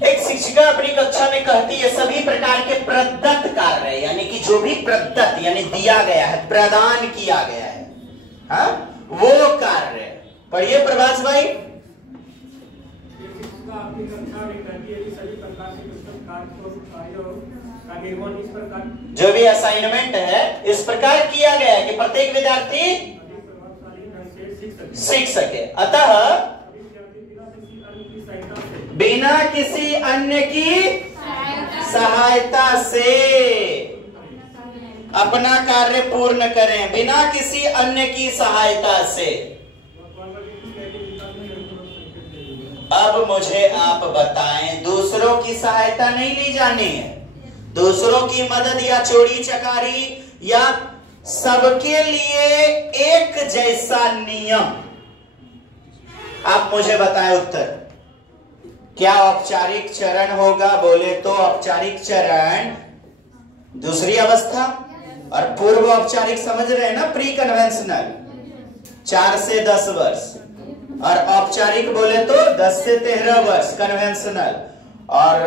एक शिक्षिका अपनी कक्षा में कहती है सभी प्रकार के प्रदत्त कार्य, यानी कि जो भी प्रदत्त यानी दिया गया है, प्रदान किया गया है, हाँ, वो कार्य। पढ़िए प्रभास भाई। अपनी कक्षा में कहती है कि सभी प्रकार के पुस्तक कार्य का निर्माण इस प्रकार, जो भी असाइनमेंट है इस प्रकार किया गया है कि प्रत्येक विद्यार्थी सीख सके। अतः बी बिना किसी अन्य की सहायता से अपना कार्य पूर्ण करें, बिना किसी अन्य की सहायता से। अब मुझे आप बताएं, दूसरों की सहायता नहीं ली जानी है, दूसरों की मदद या चोरी चकारी या सबके लिए एक जैसा नियम। आप मुझे बताएं उत्तर, क्या औपचारिक चरण होगा? बोले तो औपचारिक चरण दूसरी अवस्था, और पूर्व औपचारिक समझ रहे हैं ना, प्री कन्वेंशनल 4 से 10 वर्ष, और औपचारिक बोले तो 10 से 13 वर्ष कन्वेंशनल, और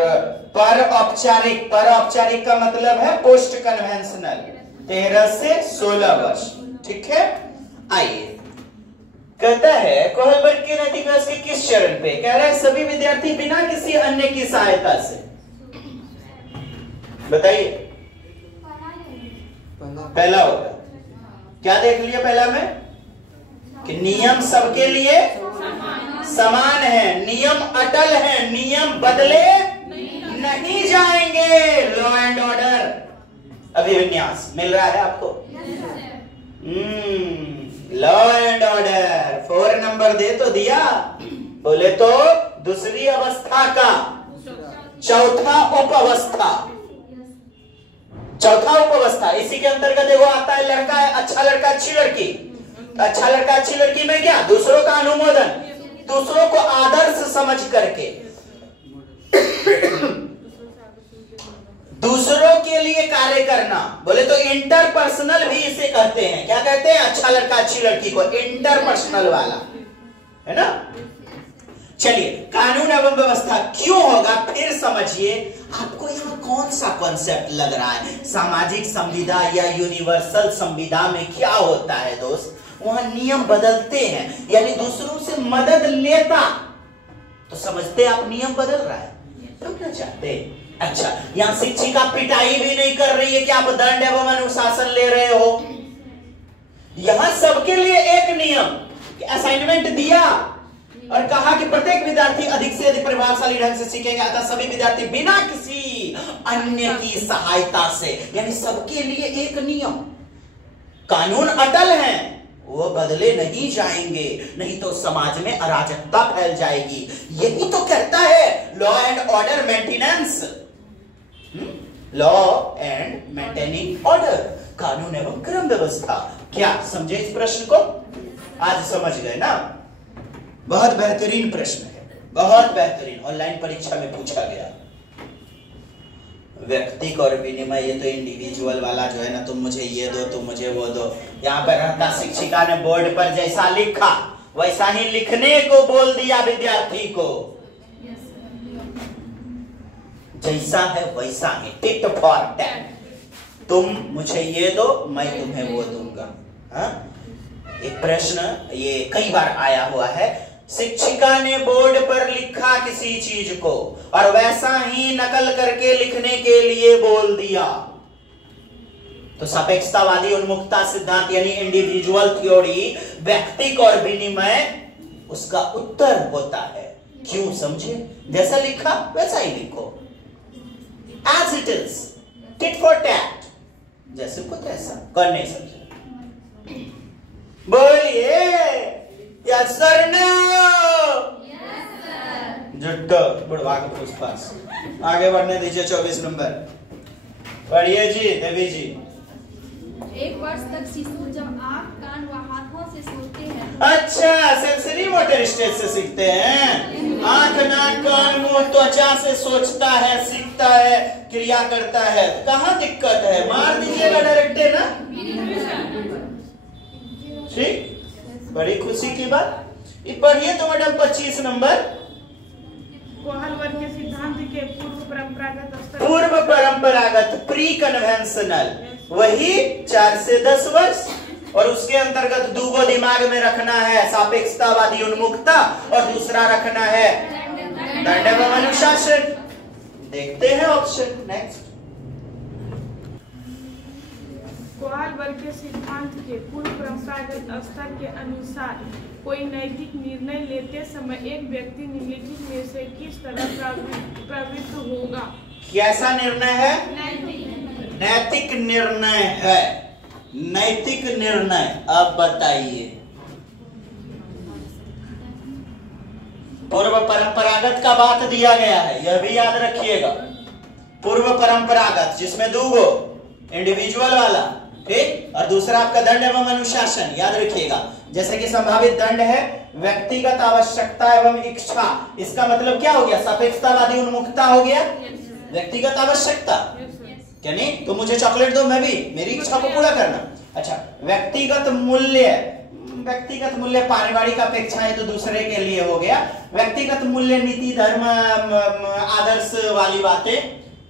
पर औपचारिक का मतलब है पोस्ट कन्वेंशनल 13 से 16 वर्ष। ठीक है, आइए कहता है कोहलबर्ग के नैतिक विकास के किस चरण पे? कह रहा है सभी विद्यार्थी बिना किसी अन्य की सहायता से। बताइए, पहला होगा क्या? देख लिया पहला में कि नियम सबके लिए समान है, नियम अटल है, नियम बदले नहीं जाएंगे। लॉ एंड ऑर्डर अभिविन्यास मिल रहा है आपको? लॉ एंड ऑर्डर 4 नंबर दे तो दिया, बोले तो दूसरी अवस्था का चौथा उपअवस्था। इसी के अंतर्गत देखो आता है लड़का है, अच्छा लड़का अच्छी लड़की, अच्छा लड़का अच्छी लड़की में क्या? दूसरों का अनुमोदन, दूसरों को आदर्श समझ करके दूसरों के लिए कार्य करना। बोले तो इंटरपर्सनल भी इसे कहते हैं। क्या कहते हैं? अच्छा लड़का अच्छी लड़की को इंटरपर्सनल वाला, है ना। चलिए, कानून एवं व्यवस्था क्यों होगा फिर समझिए। आपको यहाँ कौन सा कॉन्सेप्ट लग रहा है? सामाजिक संविदा या यूनिवर्सल संविदा में क्या होता है दोस्त? वहां नियम बदलते हैं, यानी दूसरों से मदद लेता, तो समझते आप नियम बदल रहा है, तो क्या चाहते हैं? अच्छा, यहां शिक्षिका पिटाई भी नहीं कर रही है कि आप दंड एवं अनुशासन ले रहे हो। यहां सबके लिए एक नियम असाइनमेंट दिया और कहा कि प्रत्येक विद्यार्थी अधिक से अधिक प्रभावशाली ढंग से सीखेंगे, अतः सभी विद्यार्थी बिना किसी अन्य की सहायता से, यानी सबके लिए एक नियम। कानून अटल है, वो बदले नहीं जाएंगे, नहीं तो समाज में अराजकता फैल जाएगी। यही तो कहता है law and order maintenance, law and maintaining order, कानून एवं क्रम व्यवस्था। क्या समझे इस प्रश्न को? आज समझ गए ना? बहुत बेहतरीन प्रश्न है, बहुत बेहतरीन, ऑनलाइन परीक्षा में पूछा गया। व्यक्तिक और विनिमय, ये तो इंडिविजुअल वाला जो है ना, तुम मुझे ये दो, तुम मुझे वो दो। यहाँ पर रहता शिक्षिका ने बोर्ड पर जैसा लिखा वैसा ही लिखने को बोल दिया विद्यार्थी को, जैसा है वैसा ही, टिट फॉर टैट। तुम मुझे ये दो, मैं तुम्हें वो दूंगा। हाँ, एक प्रश्न ये कई बार आया हुआ है। शिक्षिका ने बोर्ड पर लिखा किसी चीज को और वैसा ही नकल करके लिखने के लिए बोल दिया, तो सापेक्षतावादी उन्मुखता सिद्धांत यानी इंडिविजुअल थ्योरी, व्यक्तिक और विनिमय, उसका उत्तर होता है। क्यों? समझे? जैसा लिखा वैसा ही लिखो, as it is, tit for tat, जैसे को तैसा। कौन नहीं समझे? बोलिए यस सर, नो। जुट्टो बुढ़वा के पूछपास। आगे बढ़ने दीजिए, 24 नंबर पढ़िए जी, देवी जी। 1 वर्ष तक शिशु जब आँख, कान व हाथों से सोचते हैं। अच्छा, सेंसरी मोटर स्टेज से सीखते हैं। आँख, नाक, कान, मुंह, त्वचा से सोचता है, सीखता है, क्रिया करता है। कहाँ दिक्कत है? मार दीजिएगा डायरेक्टे ना। ठीक, बड़ी खुशी की बात। ये पढ़िए तो मैडम 25 नंबर। कोहलबर्ग के सिद्धांत के पूर्व परंपरागत प्री कन्वेंशनल, वही 4 से 10 वर्ष, और उसके अंतर्गत दूगो दिमाग में रखना है, सापेक्षतावादी उन्मुखता, और दूसरा रखना है दंड एवं अनुशासन। देखते हैं ऑप्शन नेक्स्ट। व्यवहार वर्ग के सिद्धांत के पूर्व परंपरागत स्तर के अनुसार कोई नैतिक निर्णय लेते समय एक व्यक्ति निम्नलिखित में से किस तरह प्रवृत्त होगा? कैसा निर्णय है? नैतिक निर्णय है। नैतिक निर्णय, अब बताइए। पूर्व परंपरागत का बात दिया गया है, यह भी याद रखिएगा। पूर्व परंपरागत जिसमें दो गो, इंडिविजुअल वाला, ठीक, और दूसरा आपका दंड एवं अनुशासन, याद रखिएगा। जैसे कि संभावित दंड है व्यक्तिगत आवश्यकता एवं इच्छा, इसका मतलब क्या हो गया? सापेक्षतावादी उन्मुखता हो गया। व्यक्तिगत आवश्यकता क्या नहीं, तो मुझे चॉकलेट दो, मैं भी मेरी इच्छा को पूरा करना। अच्छा, व्यक्तिगत मूल्य, व्यक्तिगत मूल्य पारिवारिक अपेक्षाएं तो दूसरे के लिए हो गया। व्यक्तिगत मूल्य नीति धर्म आदर्श वाली बातें,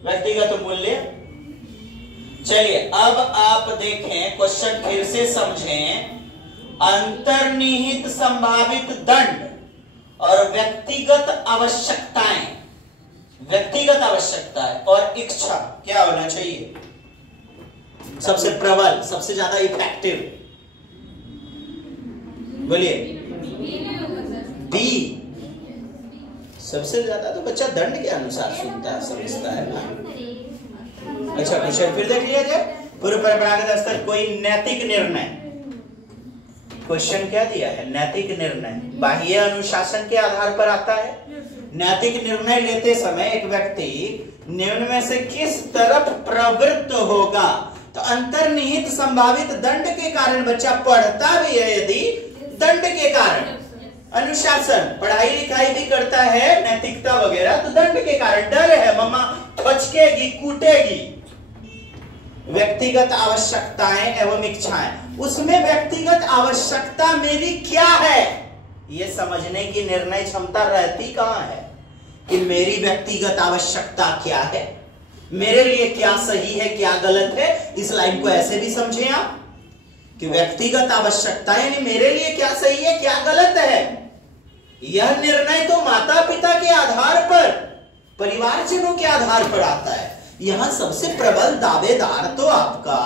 व्यक्तिगत मूल्य। चलिए अब आप देखें, क्वेश्चन फिर से समझें। अंतर्निहित संभावित दंड और व्यक्तिगत आवश्यकताएं, व्यक्तिगत आवश्यकताएं और इच्छा क्या होना चाहिए? सबसे प्रबल, सबसे ज्यादा इफेक्टिव, बोलिए। बी सबसे ज्यादा तो बच्चा दंड के अनुसार सुनता है, समझता है ना। अच्छा, क्वेश्चन फिर देख लिया जाए। पूर्व परंपरागत स्तर कोई नैतिक निर्णय, क्वेश्चन क्या दिया है? नैतिक निर्णय बाह्य अनुशासन के आधार पर आता है। नैतिक निर्णय लेते समय एक व्यक्ति निम्न में से किस तरफ प्रवृत्त होगा? तो अंतर्निहित संभावित दंड के कारण बच्चा पढ़ता भी है, यदि दंड के कारण अनुशासन, पढ़ाई लिखाई भी करता है, नैतिकता वगैरह, तो दंड के कारण डर है, मम्मा फचकेगी, कूटेगी। व्यक्तिगत आवश्यकताएं एवं इच्छाएं, उसमें व्यक्तिगत आवश्यकता मेरी क्या है, ये समझने की निर्णय क्षमता रहती कहां है कि मेरी व्यक्तिगत आवश्यकता क्या है, मेरे लिए क्या सही है क्या गलत है। इस लाइन को ऐसे भी समझे आप कि व्यक्तिगत आवश्यकता यानी मेरे लिए क्या सही है क्या गलत है। यह निर्णय तो माता पिता के आधार पर, परिवारजनों के आधार पर आता है। यहां सबसे प्रबल दावेदार तो आपका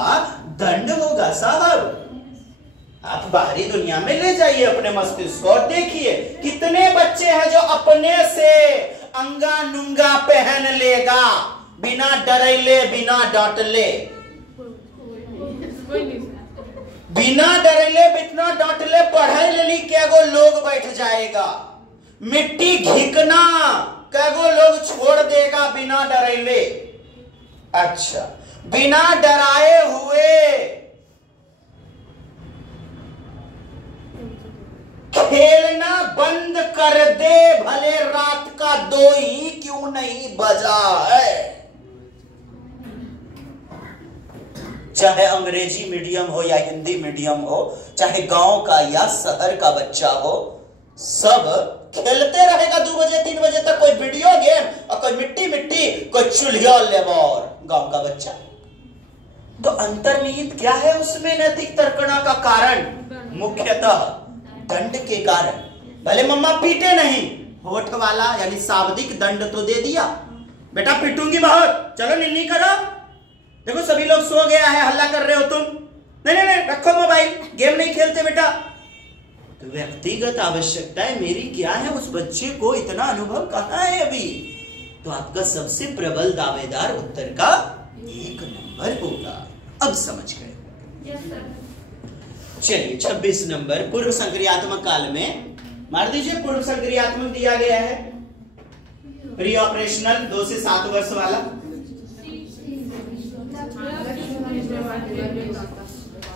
दंड होगा साहब। आप बाहरी दुनिया में ले जाइए अपने मस्तिष्क को और देखिए कितने बच्चे हैं जो अपने से अंगा नुंगा पहन लेगा, बिना डरैले बिना डांटले, बिना डरैले बिना डांटले पढ़ाई लेली कैगो लोग बैठ जाएगा। मिट्टी घिकना कैगो लोग छोड़ देगा बिना डरैले। अच्छा, बिना डराए हुए खेलना बंद कर दे, भले रात का 2 ही क्यों नहीं बजा है। चाहे अंग्रेजी मीडियम हो या हिंदी मीडियम हो, चाहे गांव का या शहर का बच्चा हो, सब खेलते रहेगा 2 बजे 3 बजे तक, कोई वीडियो गेम और कोई मिट्टी मिट्टी, कोई चूल्हा लेवर, गांव का बच्चा। तो अंतर्निहित क्या है उसमें नैतिक तर्कणा का कारण? मुख्यतः दंड के कारण। भले मम्मा पीटे नहीं, होठ वाला यानी शाब्दिक दंड तो दे दिया, बेटा पीटूंगी बहुत, चलो निन्नी करो, देखो सभी लोग सो गया है, हल्ला कर रहे हो तुम, नहीं नहीं नहीं रखो मोबाइल, गेम नहीं खेलते बेटा। तो व्यक्तिगत आवश्यकताएं मेरी क्या है, उस बच्चे को इतना अनुभव कहां है अभी। तो आपका सबसे प्रबल दावेदार उत्तर का 1 नंबर होगा। अब समझ गए? चलिए 26 नंबर, पूर्व संक्रियात्मक काल में मार दीजिए। पूर्व संक्रियात्मक दिया गया है प्री ऑपरेशनल 2 से 7 वर्ष वाला।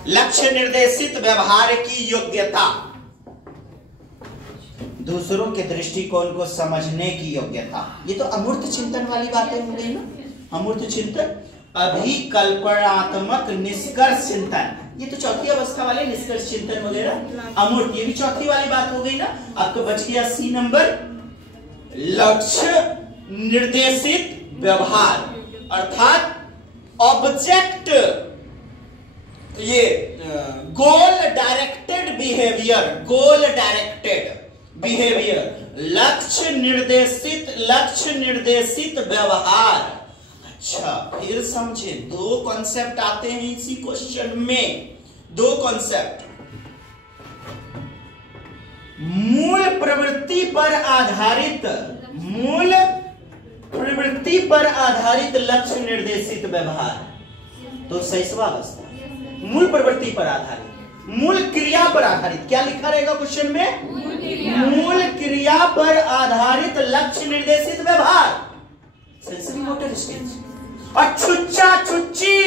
लक्ष्य निर्देशित व्यवहार की योग्यता, दूसरों के दृष्टिकोण को समझने की योग्यता। ये तो अमूर्त चिंतन वाली बातें हो गई ना, अमूर्त चिंतन। अभिकल्पनात्मक निष्कर्ष चिंतन, ये तो चौथी अवस्था वाले निष्कर्ष चिंतन वगैरह। अमूर्त, ये भी चौथी वाली बात हो गई ना। आपको बच गया C नंबर, लक्ष्य निर्देशित व्यवहार, अर्थात ऑब्जेक्ट, ये गोल डायरेक्टेड बिहेवियर, गोल डायरेक्टेड बिहेवियर, लक्ष्य निर्देशित व्यवहार। अच्छा, फिर समझे, दो कॉन्सेप्ट आते हैं इसी क्वेश्चन में, दो कॉन्सेप्ट। मूल प्रवृत्ति पर आधारित, मूल प्रवृत्ति पर आधारित लक्ष्य निर्देशित व्यवहार, तो शैशवावस्था। मूल प्रवृत्ति पर आधारित, मूल क्रिया पर आधारित, क्या लिखा रहेगा क्वेश्चन में? मूल क्रिया पर आधारित लक्ष्य निर्देशित व्यवहार, सेंसरी मोटर स्टेज। और छुच्चा छुच्ची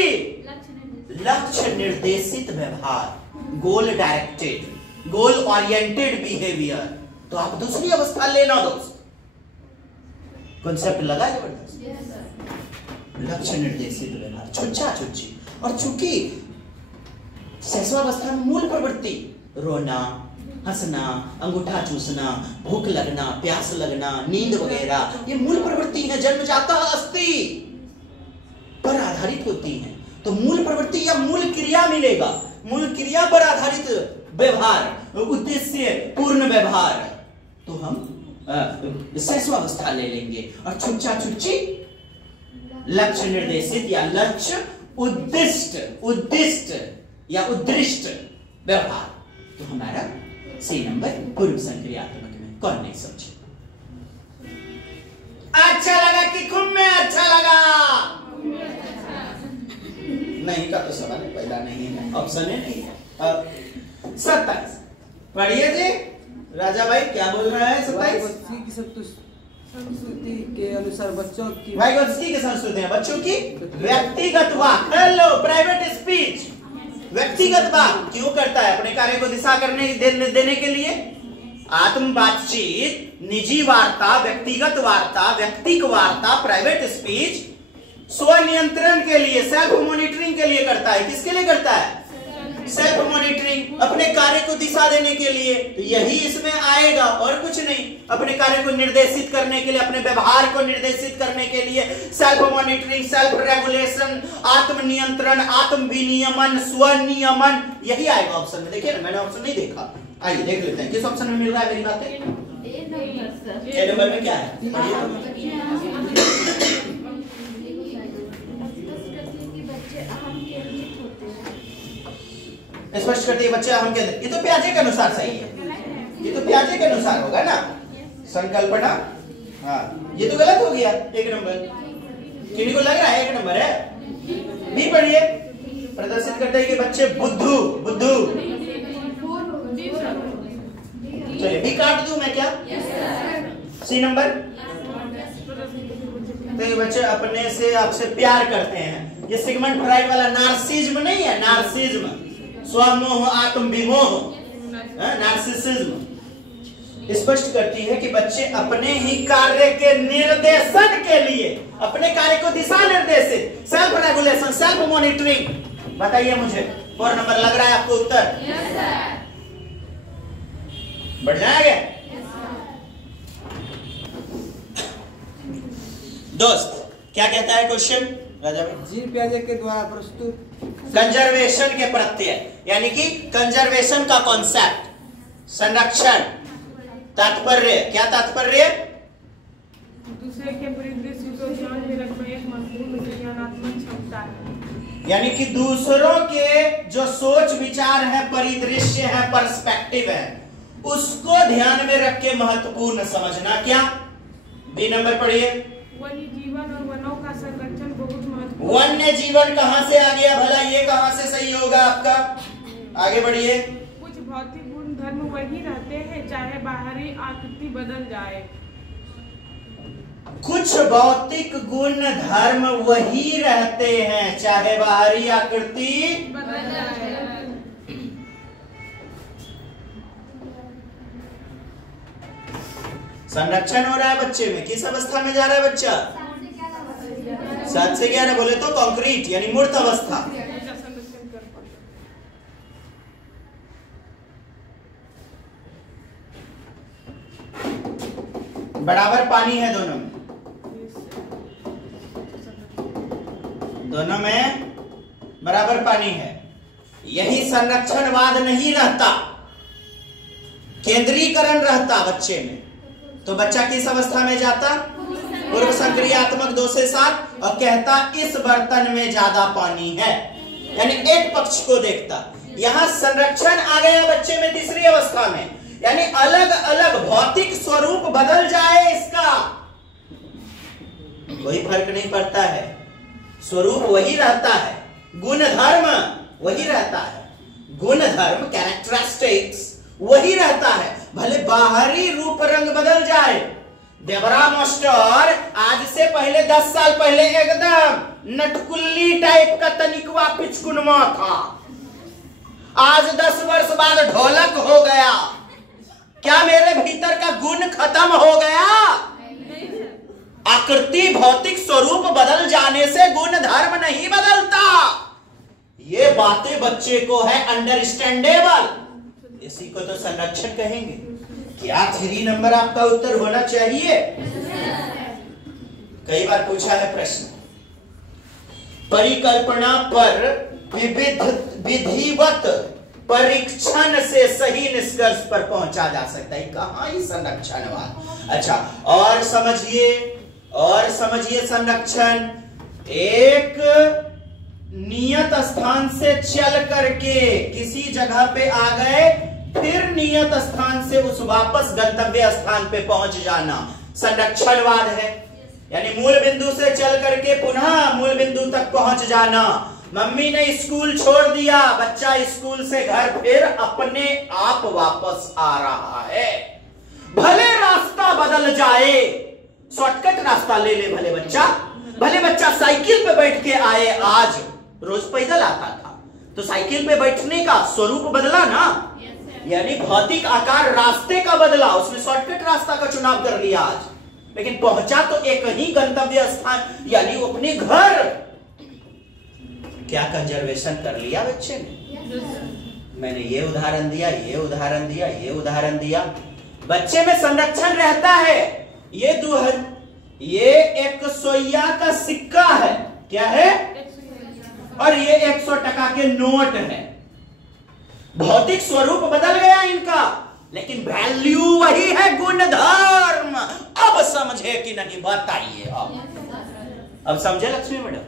लक्ष्य निर्देशित व्यवहार, गोल डायरेक्टेड, गोल ओरिएंटेड बिहेवियर। तो आप दूसरी अवस्था लेना दोस्त, कॉन्सेप्ट लगा जबरदस्त। लक्ष्य निर्देशित व्यवहार, छुच्चा छुच्ची। और चूंकि शैशवावस्था में मूल प्रवृत्ति रोना, हंसना, अंगूठा चूसना, भूख लगना, प्यास लगना, नींद वगैरह, ये मूल प्रवृत्ति है, जन्मजाता अस्थि पर आधारित होती है। तो मूल प्रवृत्ति या मूल क्रिया मिलेगा, मूल क्रिया पर आधारित व्यवहार, उद्देश्य पूर्ण व्यवहार, तो हम शैशवावस्था ले लेंगे। और छुच्चा छुच्ची लक्ष्य निर्देशित या लक्ष्य उद्दिष्ट, उद्दिष्ट या उद्दृष्ट व्यवहार, तो हमारा सी नंबर पूर्व संक्रियात्मक में। कौन नहीं समझे? अच्छा लगा कि खूब में अच्छा लगा? नहीं का तो सवाल पहला नहीं है, ऑप्शन है नहीं है। 27 पढ़िए जी, राजा भाई क्या बोल रहा है? 27 संस्कृति के अनुसार बच्चों की, वाइगोत्स्की की संस्कृति है बच्चों की व्यक्तिगत वाक। हेलो, प्राइवेट स्पीच, व्यक्तिगत वाक क्यों करता है? अपने कार्य को दिशा करने देने के लिए। आत्म बातचीत, निजी वार्ता, व्यक्तिगत वार्ता, व्यक्तिक वार्ता, प्राइवेट स्पीच स्व नियंत्रण के लिए, सेल्फ मॉनिटरिंग के लिए करता है। किसके लिए करता है? सेल्फ मॉनिटरिंग, अपने कार्य को दिशा देने के लिए। तो यही इसमें आएगा और कुछ नहीं। अपने कार्य को निर्देशित करने के लिए, अपने व्यवहार को निर्देशित करने के लिए सेल्फ मॉनिटरिंग, सेल्फ रेगुलेशन, आत्म नियंत्रण, आत्म विनियमन, स्वनियमन, यही आएगा ऑप्शन में। देखिए ना, मैंने ऑप्शन नहीं देखा, आइए देख लेते हैं किस ऑप्शन में मिल रहा है मेरी बातें। ए नंबर में क्या है? स्पष्ट करती है बच्चे अहम केंद्रित। ये तो प्याजे के अनुसार सही है, ये तो प्याजे के अनुसार होगा ना, संकल्पना। हाँ, ये तो गलत हो गया, 1 नंबर। किन्हीं को लग रहा है 1 नंबर है? भी पढ़िए, प्रदर्शित करते हैं कि बच्चे बुद्धू, बुद्धू। चलिए भी काट दूं मैं क्या? C number. तो ये बच्चे अपने से आपसे प्यार करते हैं। ये सिगमंड फ्राइड वाला नार्सिज्म नहीं है, नार्सिज्म, स्वमोह, आत्म विमोह, नार्सिसिज्म स्पष्ट करती है कि बच्चे अपने ही कार्य के निर्देशन के लिए, अपने कार्य को दिशा निर्देशित, सेल्फ रेगुलेशन, सेल्फ मॉनिटरिंग। बताइए मुझे 4 नंबर लग रहा है आपको उत्तर? Yes sir. बढ़ जाएगा दोस्त? क्या कहता है क्वेश्चन राजा भाई? जीन पियाजे के द्वारा प्रस्तुत कंजर्वेशन के प्रत्यय, यानी कि कंजर्वेशन का कॉन्सेप्ट, संरक्षण, तात्पर्य। क्या तात्पर्य? दूसरे के परिदृश्य को ध्यान में रखना एक महत्वपूर्ण विज्ञानात्मक क्षमता है। यानी कि दूसरों के जो सोच विचार है, परिदृश्य है, पर्सपेक्टिव है, उसको ध्यान में रख के महत्वपूर्ण समझना। क्या? बी नंबर पढ़िए। वन्य जीवन और वनों का संरक्षण बहुत महत्वपूर्ण। वन्य जीवन कहां से आ गया भला? ये कहां से सही होगा आपका? आगे बढ़िए। कुछ भौतिक गुण धर्म वही रहते हैं, चाहे बाहरी आकृति बदल जाए। कुछ भौतिक गुण धर्म वही रहते हैं, चाहे बाहरी आकृति बदल जाए। संरक्षण हो रहा है बच्चे में। किस अवस्था में जा रहा है बच्चा? 7 से 11 बोले तो कॉन्क्रीट यानी मूर्त अवस्था। बराबर पानी है दोनों में, दोनों में बराबर पानी है। यही संरक्षणवाद नहीं रहता, केंद्रीकरण रहता बच्चे में, तो बच्चा किस अवस्था में जाता? पूर्व संक्रियात्मक 2 से 7 और कहता इस बर्तन में ज्यादा पानी है, यानी एक पक्ष को देखता। यहां संरक्षण आ गया बच्चे में तीसरी अवस्था में, यानी अलग अलग भौतिक स्वरूप बदल जाए इसका कोई फर्क नहीं पड़ता है, स्वरूप वही रहता है, गुणधर्म वही रहता है, गुणधर्म कैरेक्टरिस्टिक्स वही रहता है, भले बाहरी रूप रंग बदल जाए। देवरा मास्टर आज से पहले 10 साल पहले एकदम नटकुल्ली टाइप का तनिकवा पिचकुनमा था, आज 10 वर्ष बाद ढोलक हो गया। क्या मेरे भीतर का गुण खत्म हो गया? आकृति भौतिक स्वरूप बदल जाने से गुण धर्म नहीं बदलता। ये बातें बच्चे को है अंडरस्टैंडेबल, इसी को तो संरक्षण कहेंगे। क्या 3 नंबर आपका उत्तर होना चाहिए? कई बार पूछा है प्रश्न, परिकल्पना पर विधिवत परीक्षण से सही निष्कर्ष पर पहुंचा जा सकता है। कहां ही संरक्षणवाद। अच्छा, और समझिए संरक्षण एक नियत स्थान से चल करके किसी जगह पे आ गए, फिर नियत स्थान से उस वापस गंतव्य स्थान पे पहुंच जाना संरक्षणवाद है। यानी मूल बिंदु से चल करके पुनः मूल बिंदु तक पहुंच जाना। मम्मी ने स्कूल छोड़ दिया, बच्चा स्कूल से घर फिर अपने आप वापस आ रहा है, भले रास्ता बदल जाए, शॉर्टकट रास्ता ले ले भले बच्चा साइकिल पे बैठ के आए, आज रोज पैदल आता था तो साइकिल पे बैठने का स्वरूप बदला ना, यानी भौतिक आकार रास्ते का बदला, उसने शॉर्टकट रास्ता का चुनाव कर लिया आज, लेकिन पहुंचा तो एक ही गंतव्य स्थान यानी अपने घर। क्या कंजर्वेशन कर लिया बच्चे ने? मैंने ये उदाहरण दिया, ये उदाहरण दिया, ये उदाहरण दिया। बच्चे में संरक्षण रहता है। ये 100 का सिक्का है, क्या है? और ये 100 टका के नोट है। भौतिक स्वरूप बदल गया इनका, लेकिन वैल्यू वही है, गुणधर्म। अब समझे कि नहीं बताइए? अब समझे लक्ष्मी मैडम?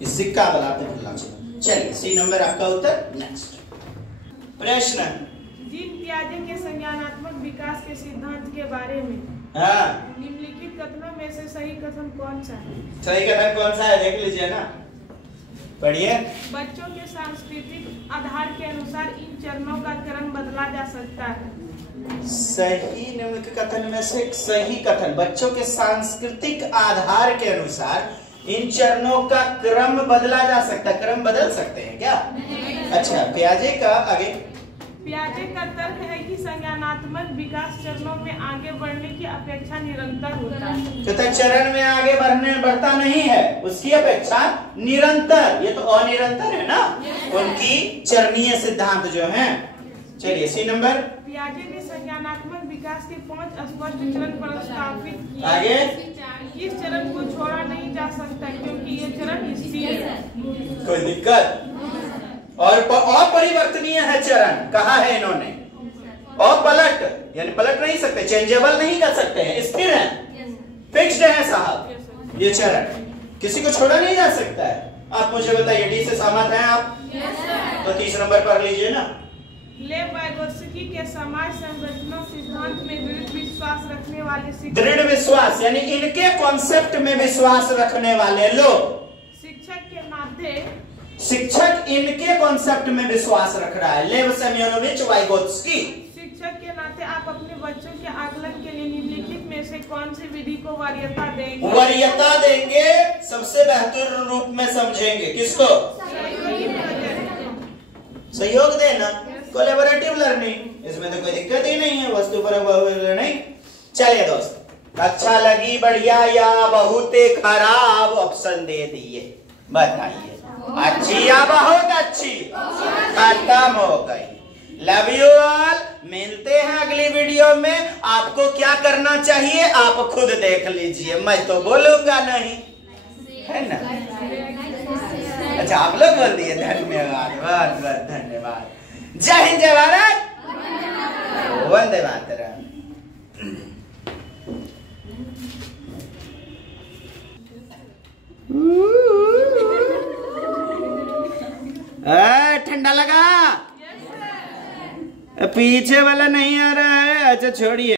इस सिक्का बनाते हैं। चलिए, सी नंबर आपका उत्तर। नेक्स्ट प्रश्न, जीन पियाजे के संज्ञानात्मक विकास के सिद्धांत के बारे में निम्नलिखित कथनों में से सही कथन कौन सा है? सही कथन कौन सा है देख लीजिए ना, पढ़िए। बच्चों के सांस्कृतिक आधार के अनुसार इन चरणों का क्रम बदला जा सकता है। सही निम्नलिखित कथन में से सही कथन, बच्चों के सांस्कृतिक आधार के अनुसार इन चरणों का क्रम बदला जा सकता है। क्रम बदल सकते हैं क्या? अच्छा, पियाजे का आगे। पियाजे का तर्क है कि संज्ञानात्मक विकास चरणों में आगे बढ़ने की अपेक्षा निरंतर होता है। तो चरण में आगे बढ़ता नहीं है, उसकी अपेक्षा निरंतर। ये तो अनिरंतर है ना, उनकी चरणीय सिद्धांत जो है। चलिए, सी नंबर। पियाजे ने संज्ञानात्मक विकास के 5 स्पष्ट चरण प्रस्तावित किए। आगे। इस चरण को छोड़ा नहीं जा सकता क्योंकि ये चरण स्थिर है। कोई दिक्कत? और अपरिवर्तनीय है चरण, कहा है इन्होंने। और पलट यानी पलट नहीं सकते, चेंजेबल नहीं कर सकते हैं, स्थिर है, फिक्स्ड है साहब। ये चरण किसी को छोड़ा नहीं जा सकता है। आप मुझे बताइए, डी से सहमत हैं आप? तो 30 नंबर पढ़ लीजिए ना। लेव वाइगोत्स्की के समाज संरचना सिद्धांत में दृढ़ विश्वास रखने वाले दृढ़ विश्वास यानी इनके कॉन्सेप्ट में विश्वास रखने वाले लोग, शिक्षक के नाते शिक्षक इनके कॉन्सेप्ट में विश्वास रख रहा है। लेव सेमियोनोविच वाइगोत्स्की। शिक्षक के नाते आप अपने बच्चों के आकलन के लिए निम्नलिखित में से कौन सी विधि को वरीयता देंगे? वरीयता देंगे, सबसे बेहतर रूप में समझेंगे। किसको? सहयोग देना, कोलैबोरेटिव लर्निंग। इसमें तो कोई दिक्कत ही नहीं है, वस्तु पर लर्निंग। चलिए दोस्त, अच्छा लगी, बढ़िया या बहुत खराब ऑप्शन दे दिए, बताइए। अच्छी या बहुत अच्छी? खत्म हो गई। Love you all. मिलते हैं अगली वीडियो में। आपको क्या करना चाहिए आप खुद देख लीजिए, मैं तो बोलूंगा नहीं, है ना? अच्छा, आप लोग बोल दिए। धन्यवाद, बहुत बहुत धन्यवाद। जय हिंद, जय भारत, वंदे मातरम। ठंडा लगा? पीछे वाला नहीं आ रहा है, अच्छा छोड़िए।